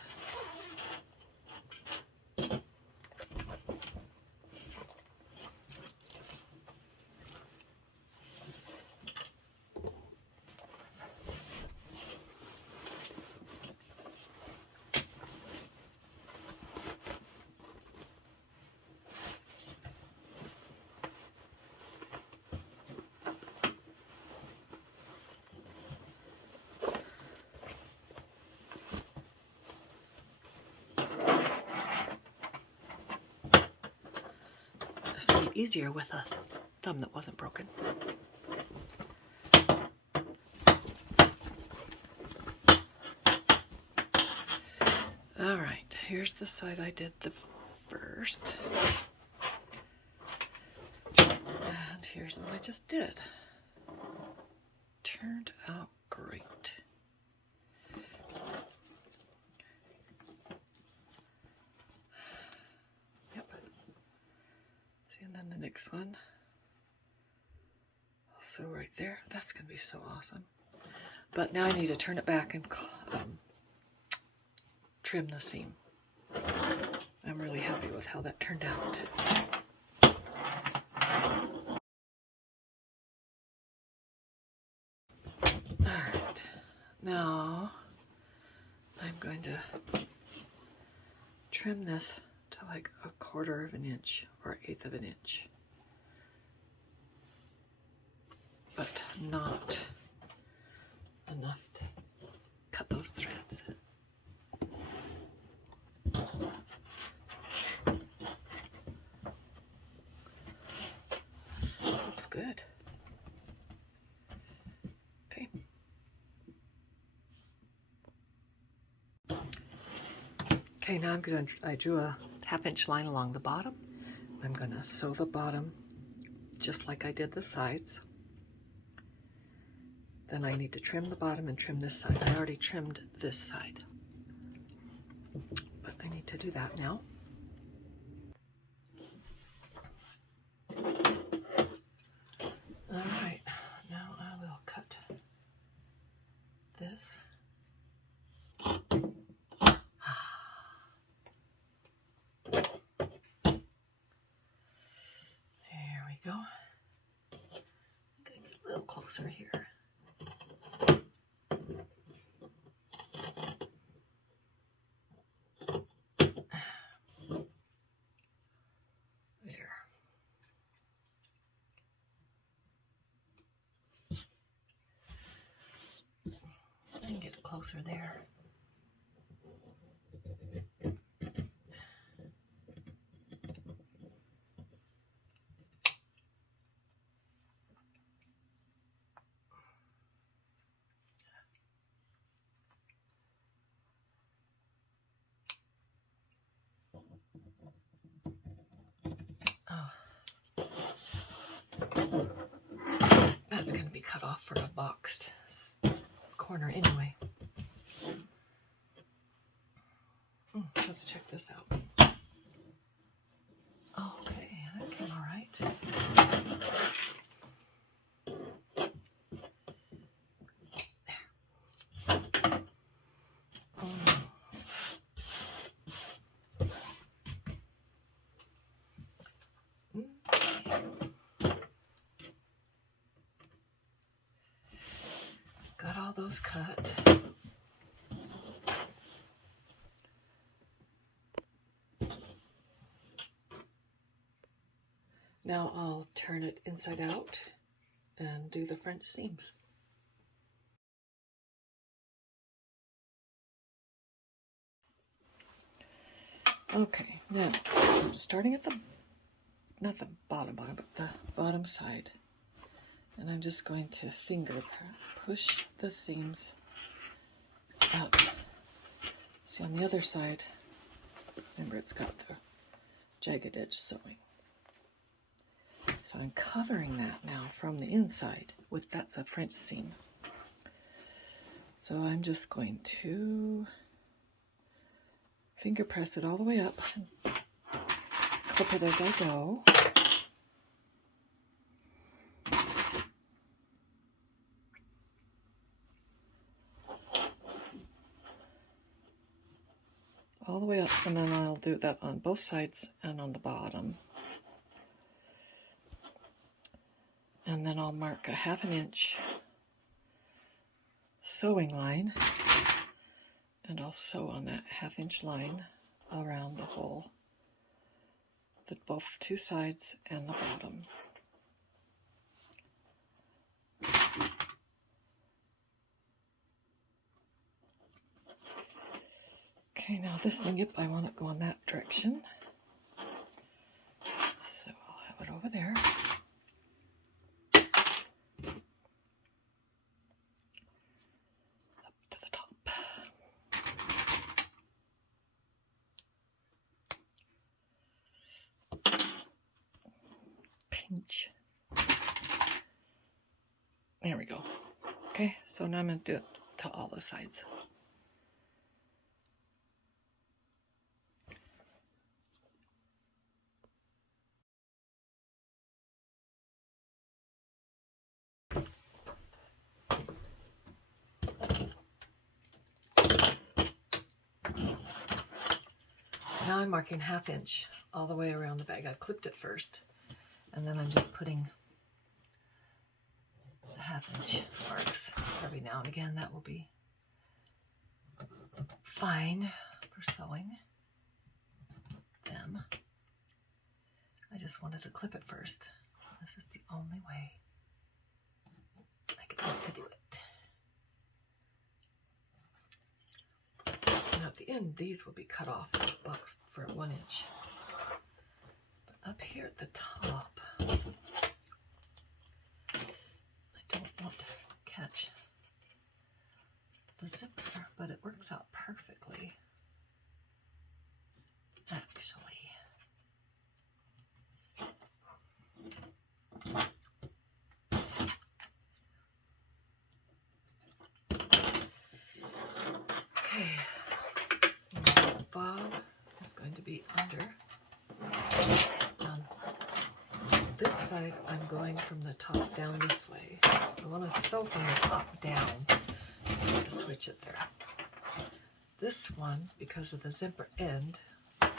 This would be easier with a thumb that wasn't broken. All right, here's the side I did the first. And here's what I just did. Turned out great. Yep. See, and then the next one. So right there, that's going to be so awesome. But now I need to turn it back and trim the seam. I'm really happy with how that turned out. Alright, now I'm going to trim this to like 1/4 of an inch or 1/8 of an inch. But not enough to cut those threads. Looks good. Okay. Okay, now I drew a 1/2 inch line along the bottom. I'm going to sew the bottom just like I did the sides. Then I need to trim the bottom and trim this side. I already trimmed this side, but I need to do that now. All right, now I will cut this. There we go. Get a little closer here. There. I can get closer there. That's going to be cut off for a boxed corner anyway. Let's check this out. Okay, that came all right. Got all those cut. Now I'll turn it inside out and do the French seams. Okay, now I'm starting at the, not the bottom, but the bottom side. And I'm just going to finger push the seams up. See, on the other side, remember it's got the jagged edge sewing. So I'm covering that now from the inside with, that's a French seam. So I'm just going to finger press it all the way up and clip it as I go. All the way up, and then I'll do that on both sides and on the bottom. And then I'll mark a 1/2 inch sewing line, and I'll sew on that 1/2 inch line around the hole, both two sides and the bottom. Okay, now this thing, yep, I want it going that direction. So I'll have it over there. Up to the top. Pinch. There we go. Okay, so now I'm going to do it to all the sides. Now I'm marking 1/2 inch all the way around the bag. I clipped it first, and then I'm just putting the 1/2 inch marks every now and again. That will be fine for sewing them. I just wanted to clip it first. This is the only way I can think to do it. And at the end, these will be cut off boxed for 1 inch. But up here at the top, I don't want to catch the zipper, but it works out perfectly, actually. to be under. On this side, I'm going from the top down this way. I want to sew from the top down, so I have to switch it there. This one, because of the zipper end, I'm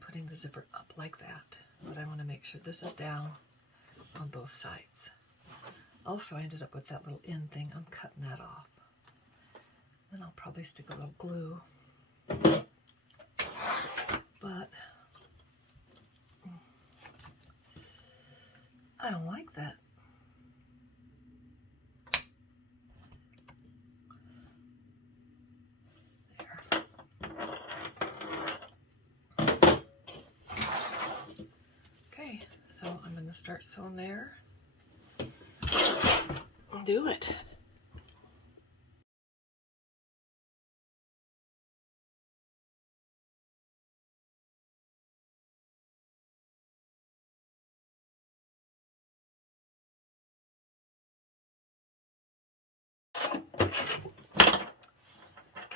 putting the zipper up like that, but I want to make sure this is down on both sides. Also, I ended up with that little end thing. I'm cutting that off. Then I'll probably stick a little glue. But I don't like that. There. Okay, so I'm going to start sewing there. Do it.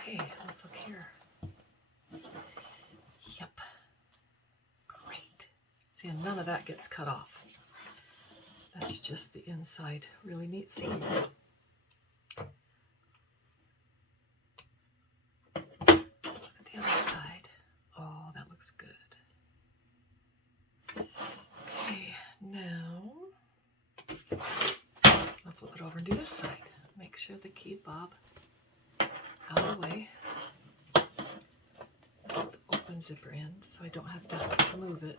Okay, let's look here. Yep. Great. See, and none of that gets cut off. That's just the inside. Really neat seam. Look at the other side. Oh, that looks good. Okay, now I'll flip it over and do this side. Make sure the key bob out of the way. This is the open zipper end, so I don't have to move it.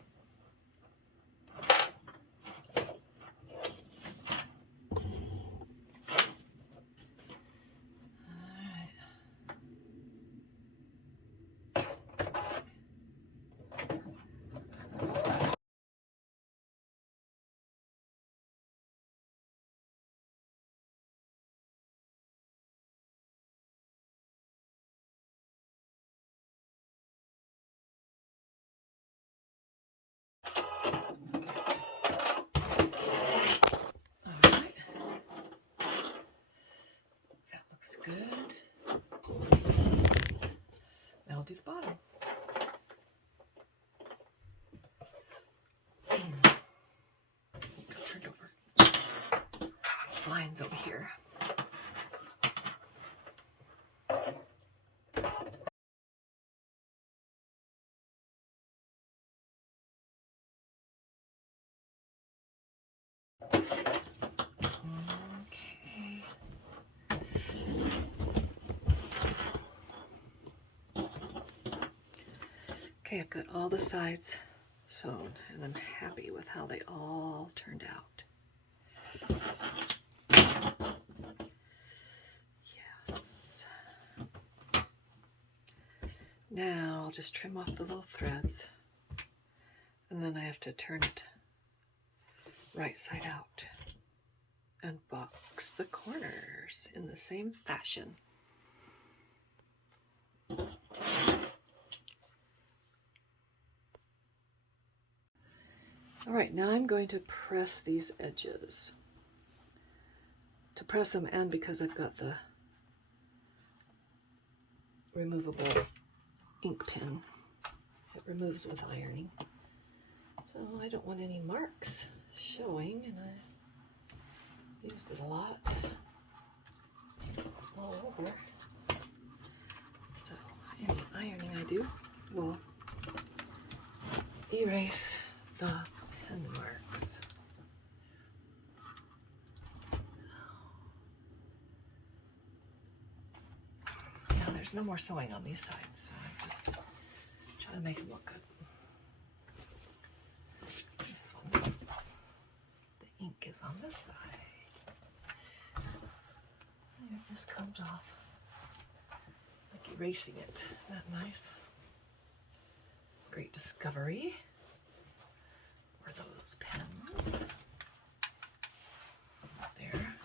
Alright. That looks good. Now I'll do the bottom. Turned over. Lines over here. Okay. Okay, I've got all the sides sewn, and I'm happy with how they all turned out. Yes. Now I'll just trim off the little threads, and then I have to turn it right side out and box the corners in the same fashion. All right, now I'm going to press these edges. To press them, and because I've got the removable ink pen, it removes with ironing. So I don't want any marks showing, and I used it a lot all over. So any ironing I do will erase the pen marks. Now there's no more sewing on these sides, so I'm just trying to make it look good. This one, the ink is on this side. And it just comes off like erasing it. Isn't that nice? Great discovery. Were those pens? There.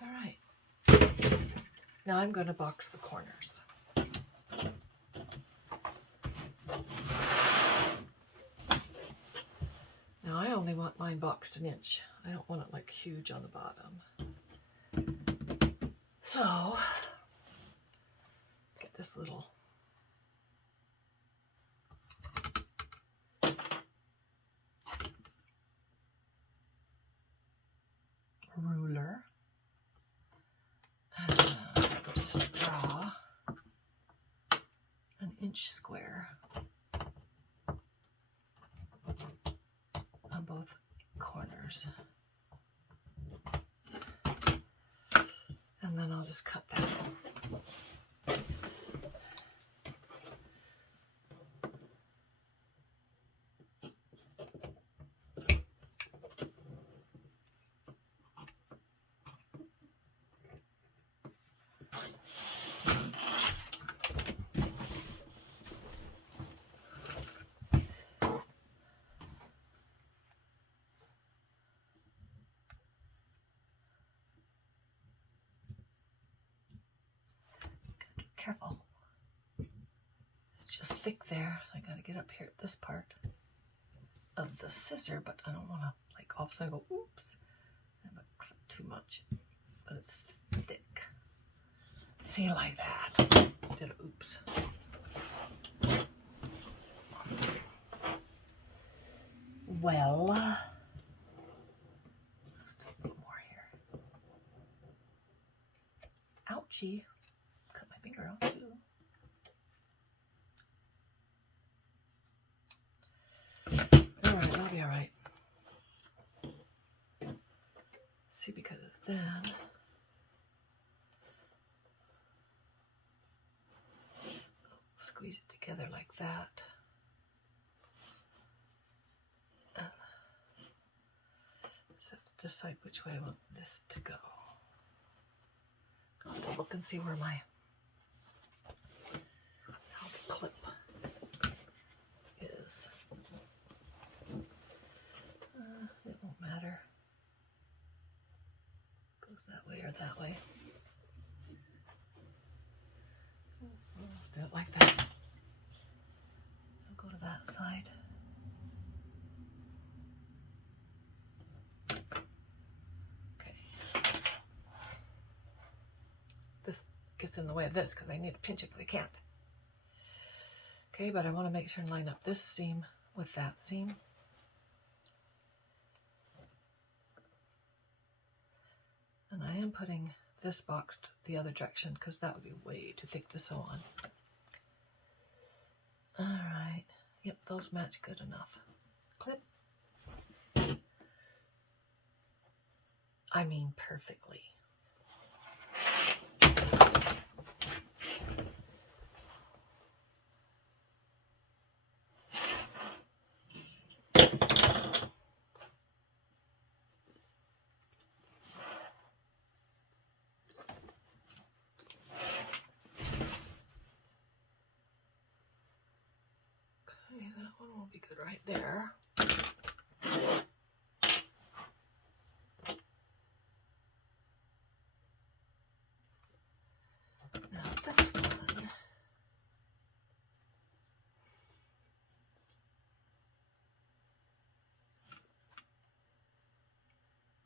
All right. Now I'm going to box the corners. Now I only want mine boxed an inch. I don't want it like huge on the bottom. So, get this little ruler. And just draw an inch square on both corners. And then I'll just cut that. Careful. It's just thick there, so I gotta get up here at this part of the scissor, but I don't want to like all of a sudden go, oops, I have clip too much, but it's thick. See, like that. Did a oops. Well, let's do a little more here. Ouchie. Cut my finger out too. Alright, that'll be alright. See, because then squeeze it together like that. So decide which way I want this to go. I'll have to look and see where my how the clip is. It won't matter. Goes that way or that way. Let's do it like that. I'll go to that side. Okay. This gets in the way of this because I need to pinch it, but I can't. Okay, but I want to make sure and line up this seam with that seam. And I am putting this box the other direction because that would be way too thick to sew on. Alright, yep, those match good enough. Clip. I mean perfectly. Okay, that one will be good right there. Now this one,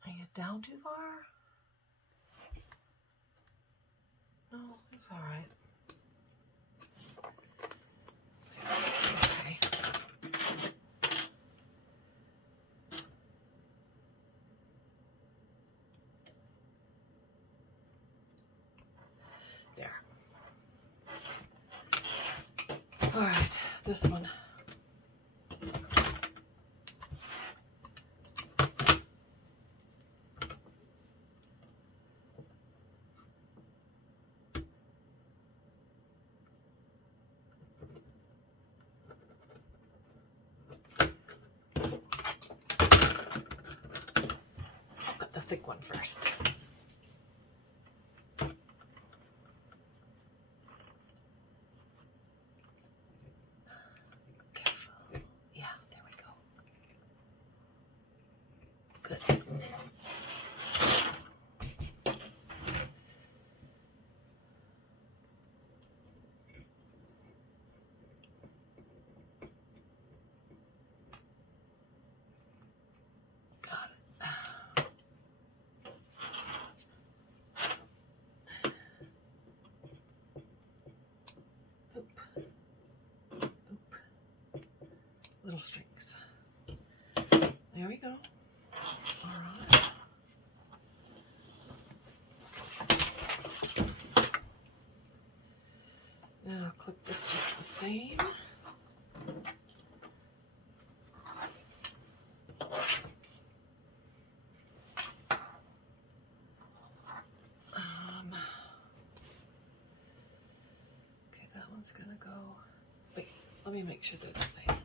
are you down too far? No, it's all right. Okay. There. All right, this one. I'll cut the thick one first. Careful. Yeah, there we go. Good. little strings. There we go. All right. Now I'll clip this just the same. Okay, that one's gonna go. Wait, let me make sure they're the same.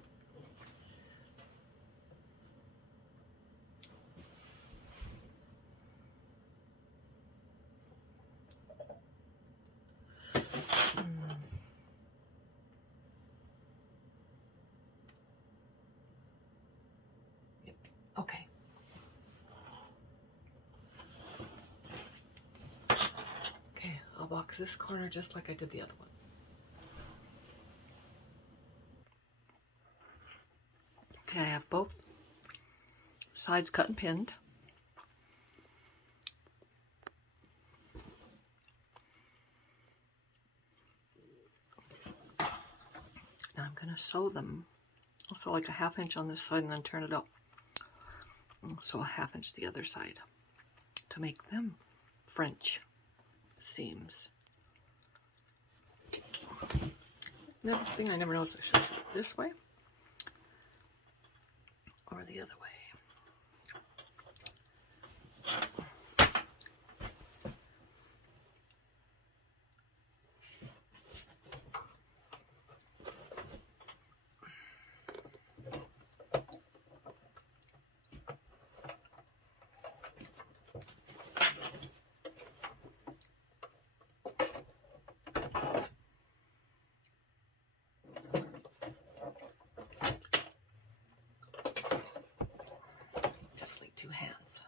Yep. Okay. Okay, I'll box this corner just like I did the other one. Okay, I have both sides cut and pinned. Now I'm going to sew them. I'll sew like a 1/2 inch on this side and then turn it up. So a 1/2 inch the other side to make them French seams. Another thing I never know if I should sew this way or the other way. Definitely two hands.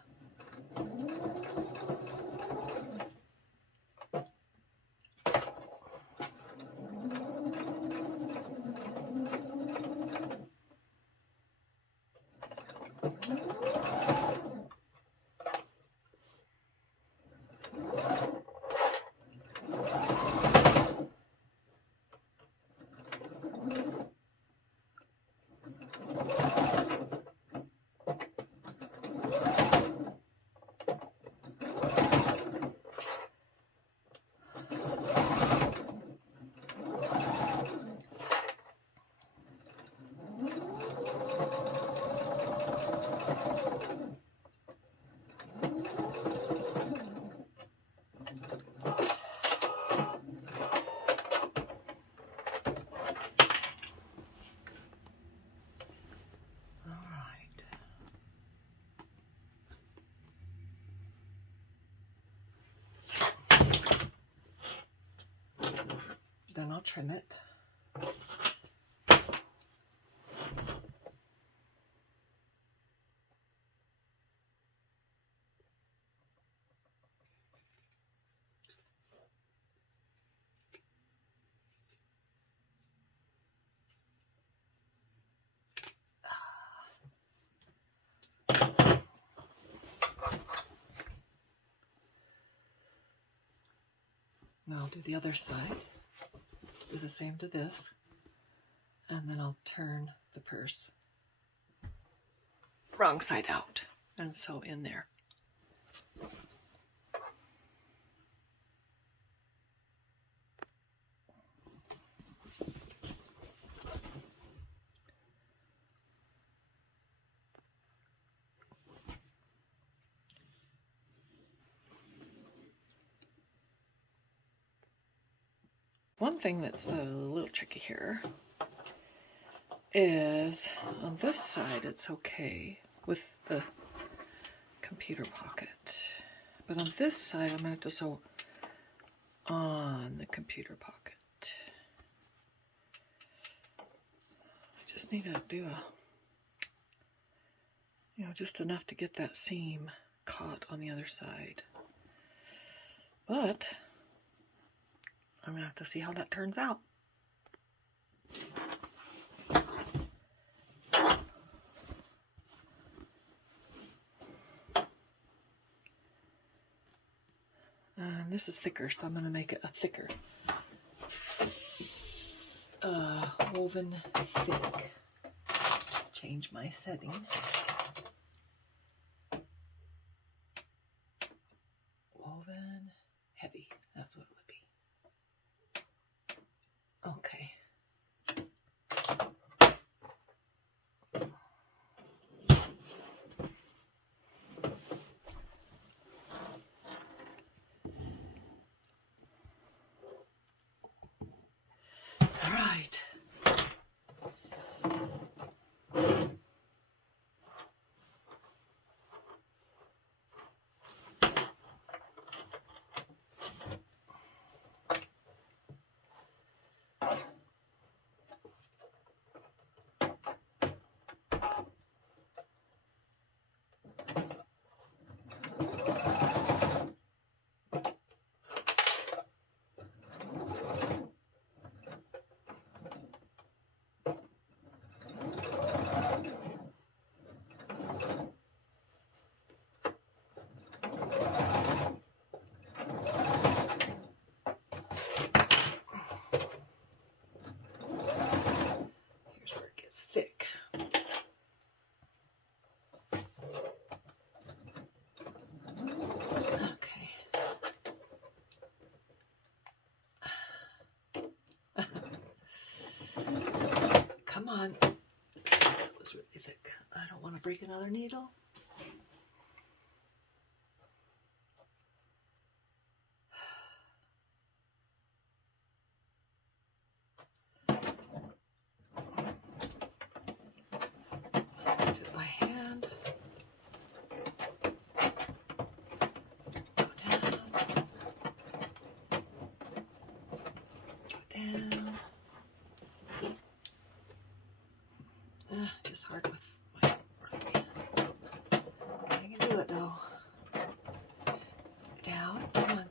Then I'll trim it. Now I'll do the other side. Do the same to this. And then I'll turn the purse wrong side out and sew in there. One thing that's a little tricky here is on this side it's okay with the computer pocket, but on this side I'm going to have to sew on the computer pocket. I just need to do just enough to get that seam caught on the other side. But I'm going to have to see how that turns out. And this is thicker, so I'm going to make it a thicker. Woven thick. change my setting. Woven heavy, that's what it would be. Okay. All right. Here's where it gets thick. Okay. Come on. That was really thick. I don't want to break another needle. Do it by hand. Go down. Just hard with my rotary. I can do it though. Down, come on.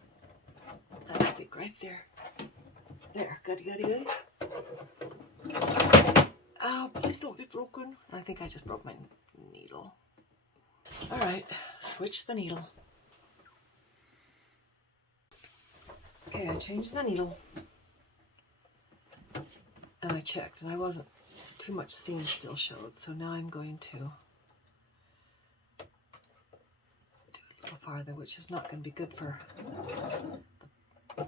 That's thick right there. There, goody, goody, goody. Oh, please don't get broken. I think I just broke my needle. All right, switch the needle. Okay, I changed the needle. And I checked, and I wasn't too much seam still showed, so now I'm going to do a little farther, which is not going to be good for the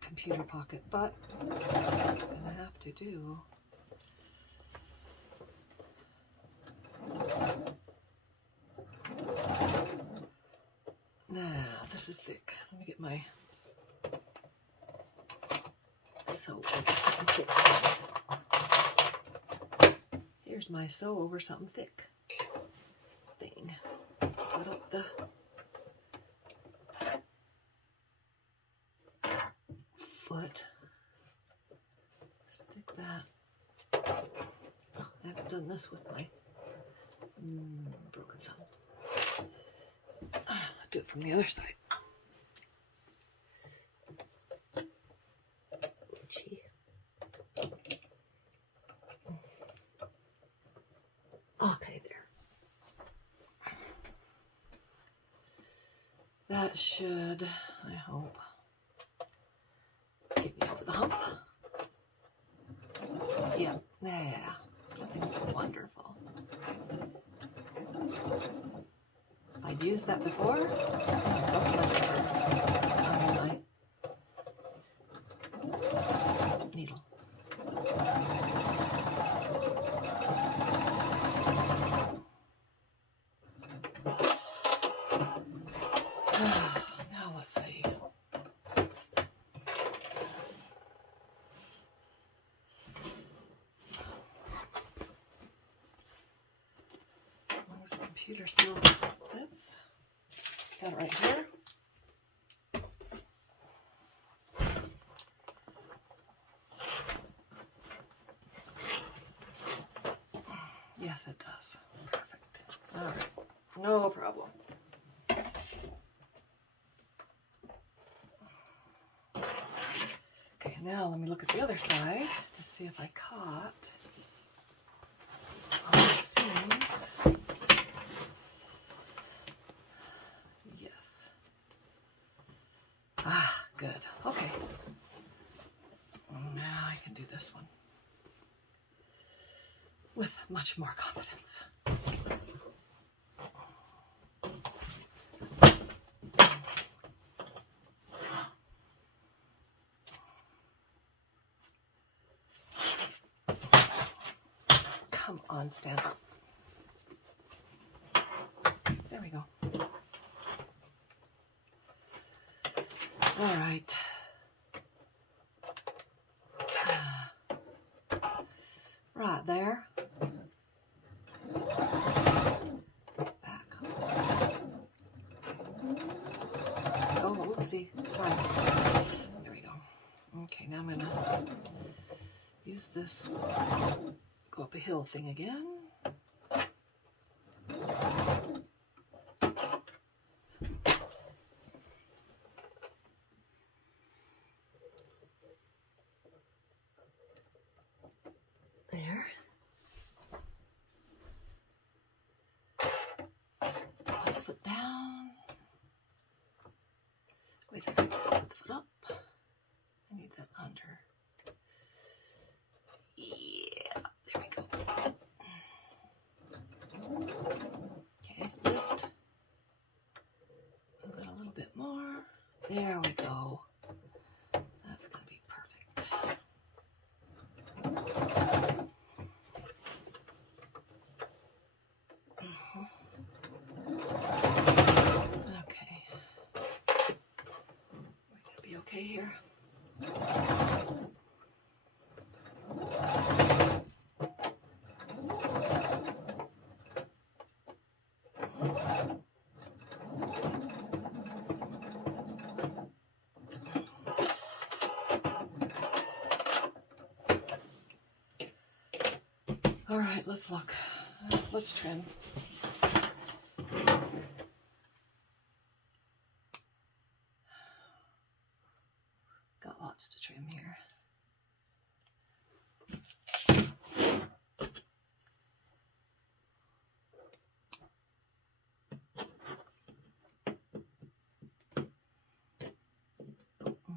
computer pocket, but I'm going to have to do. Now, this is thick. Let me get my sew over something thick. Here's my sew over something thick thing. Put up the foot. Stick that. Oh, I haven't done this with my broken thumb. I'll do it from the other side. Gee. Okay, there. That should, I hope, get me over the hump. Yeah, that's wonderful. I'd used that before. My needle. Now let's see. As long as the computer still fits. Got it right here. Yes, it does. Perfect. All right. No problem. Okay, now let me look at the other side to see if I caught all the seams. Yes. Ah, good. Okay. Now I can do this one. with much more confidence. Come on, stand up. There we go. All right. Right there. Back. Oh, oopsie. Sorry. There we go. Okay, now I'm going to use this go up a hill thing again. There. Put the foot down. Wait a second. Put the foot up. I need that under. Yeah, there we go. Okay, lift. Move it a little bit more. There we go. That's going to be perfect. Okay. We're going to be okay here. All right, let's look. Let's trim. Got lots to trim here.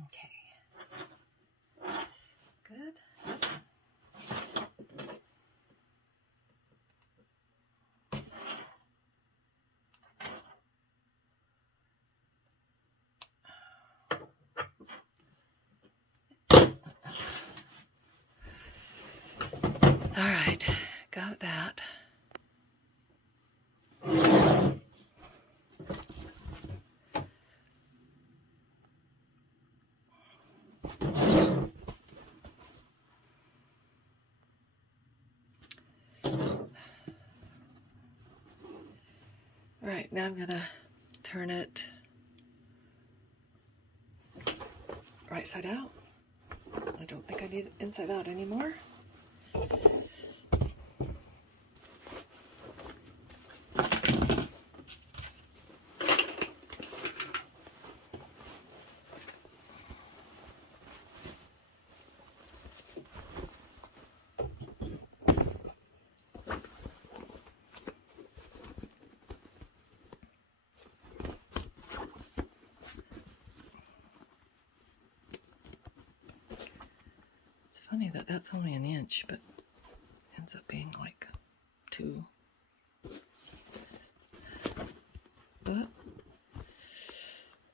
Okay. Good. All right, got that. All right, now I'm gonna turn it right side out. I don't think I need it inside out anymore. Funny that that's only an inch, but ends up being like 2. But,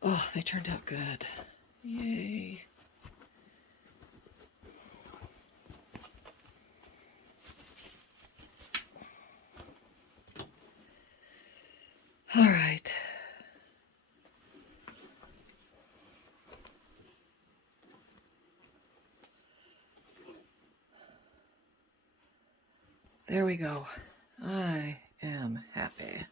oh, they turned out good. Yay. All right. There we go. I am happy.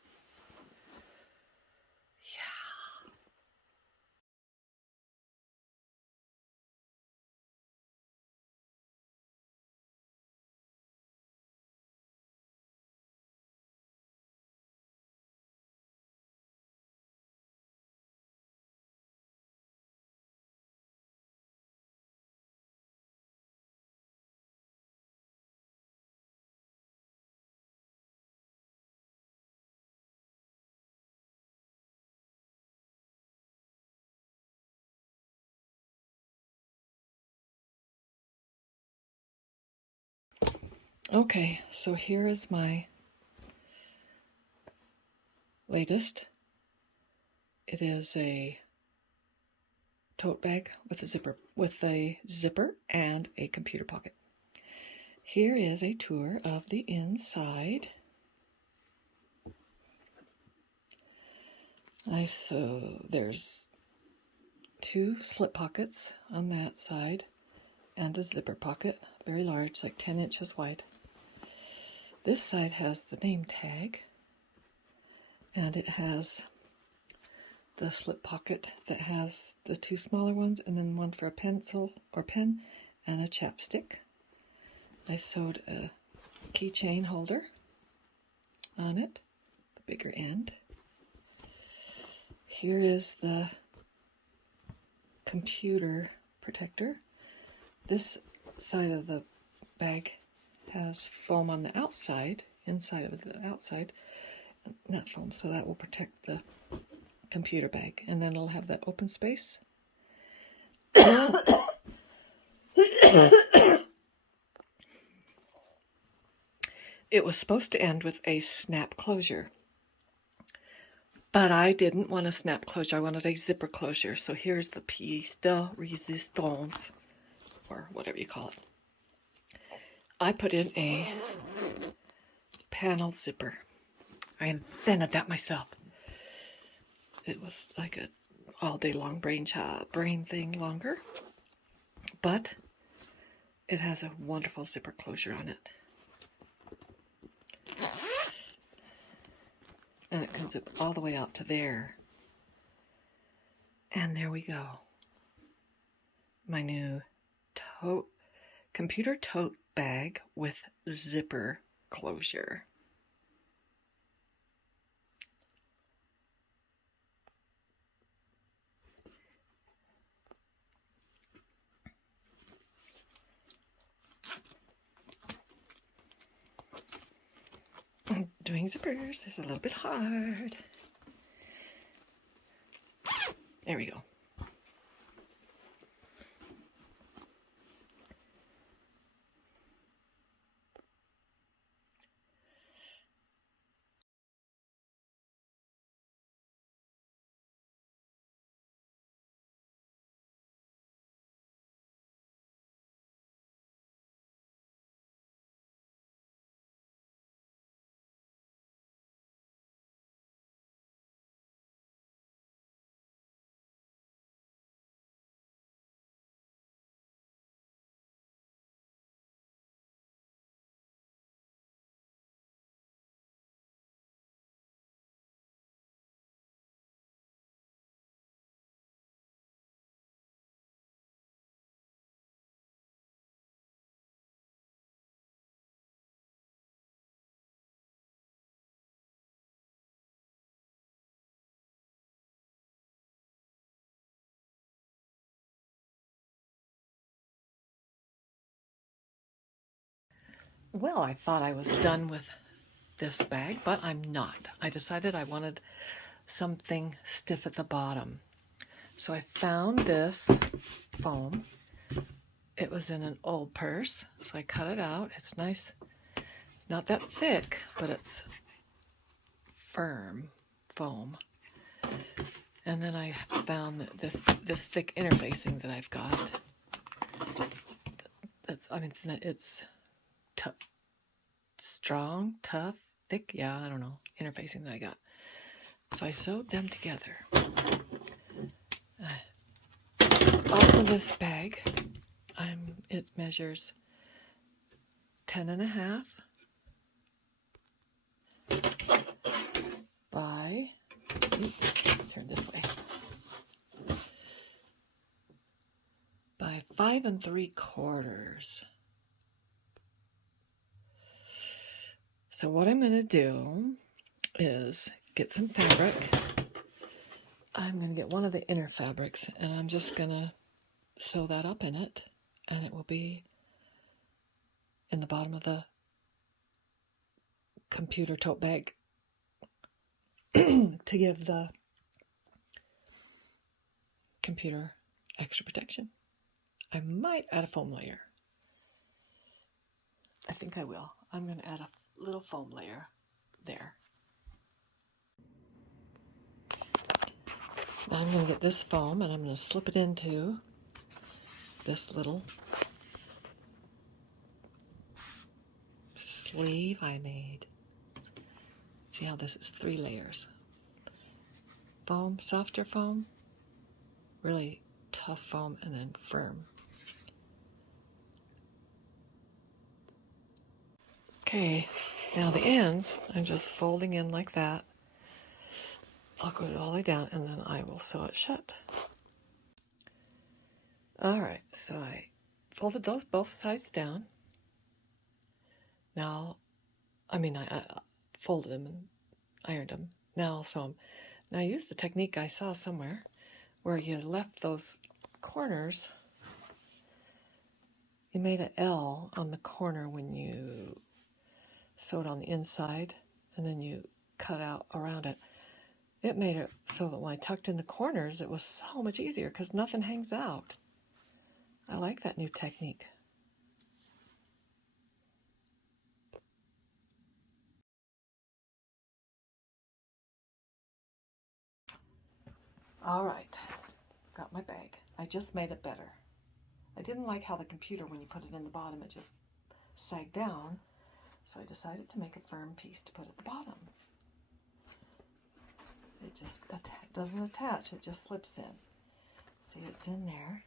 Okay, so here is my latest. It is a tote bag with a zipper and a computer pocket. Here is a tour of the inside. So there's 2 slip pockets on that side and a zipper pocket, very large, like 10 inches wide. This side has the name tag, and it has the slip pocket that has the 2 smaller ones, and then one for a pencil or pen and a chapstick. I sewed a keychain holder on it, the bigger end. Here is the computer protector. This side of the bag has foam on the outside, inside of the outside, not foam, so that will protect the computer bag. And then it'll have that open space. It was supposed to end with a snap closure, but I didn't want a snap closure. I wanted a zipper closure. So here's the piece de resistance, or whatever you call it. I put in a panel zipper. I invented that myself. It was like a all day long brain thing longer, but it has a wonderful zipper closure on it. And it can zip all the way out to there. And there we go. My new computer tote bag with zipper closure. Doing zippers is a little bit hard. There we go. Well, I thought I was done with this bag, but I'm not. I decided I wanted something stiff at the bottom. So I found this foam. It was in an old purse, so I cut it out. It's nice. It's not that thick, but it's firm foam. And then I found this thick interfacing that I've got. It's strong, tough, thick. Yeah, I don't know. Interfacing that I got. So I sewed them together. Off of this bag, it measures 10.5 by, turn this way, by 5 3/4. So what I'm going to do is get some fabric. I'm going to get one of the inner fabrics, and I'm just going to sew that up in it, and it will be in the bottom of the computer tote bag to give the computer extra protection. I might add a foam layer. I think I will. I'm going to add a little foam layer there. Now I'm going to get this foam and I'm going to slip it into this little sleeve I made. See how this is 3 layers. Foam, softer foam, really tough foam, and then firm. Okay, now the ends, I'm just folding in like that. I'll go all the way down and then I will sew it shut. Alright, so I folded those both sides down. Now, I folded them and ironed them. Now I'll sew them. Now I used the technique I saw somewhere where you left those corners. You made an L on the corner when you sewed on the inside, and then you cut out around it. It made it so that when I tucked in the corners, it was so much easier because nothing hangs out. I like that new technique. All right, got my bag. I just made it better. I didn't like how the computer, when you put it in the bottom, it just sagged down. So I decided to make a firm piece to put at the bottom. It just doesn't attach, it just slips in. See, it's in there.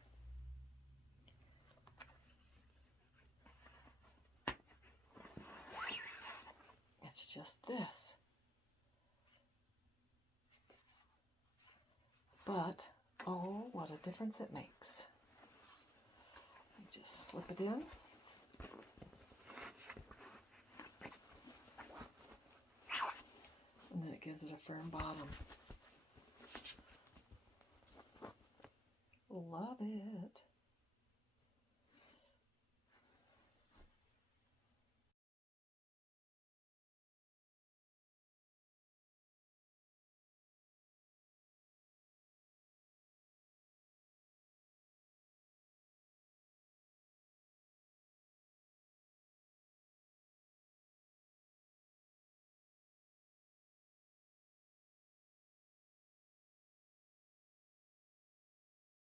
It's just this. But, oh, what a difference it makes. You just slip it in. And then it gives it a firm bottom. Love it.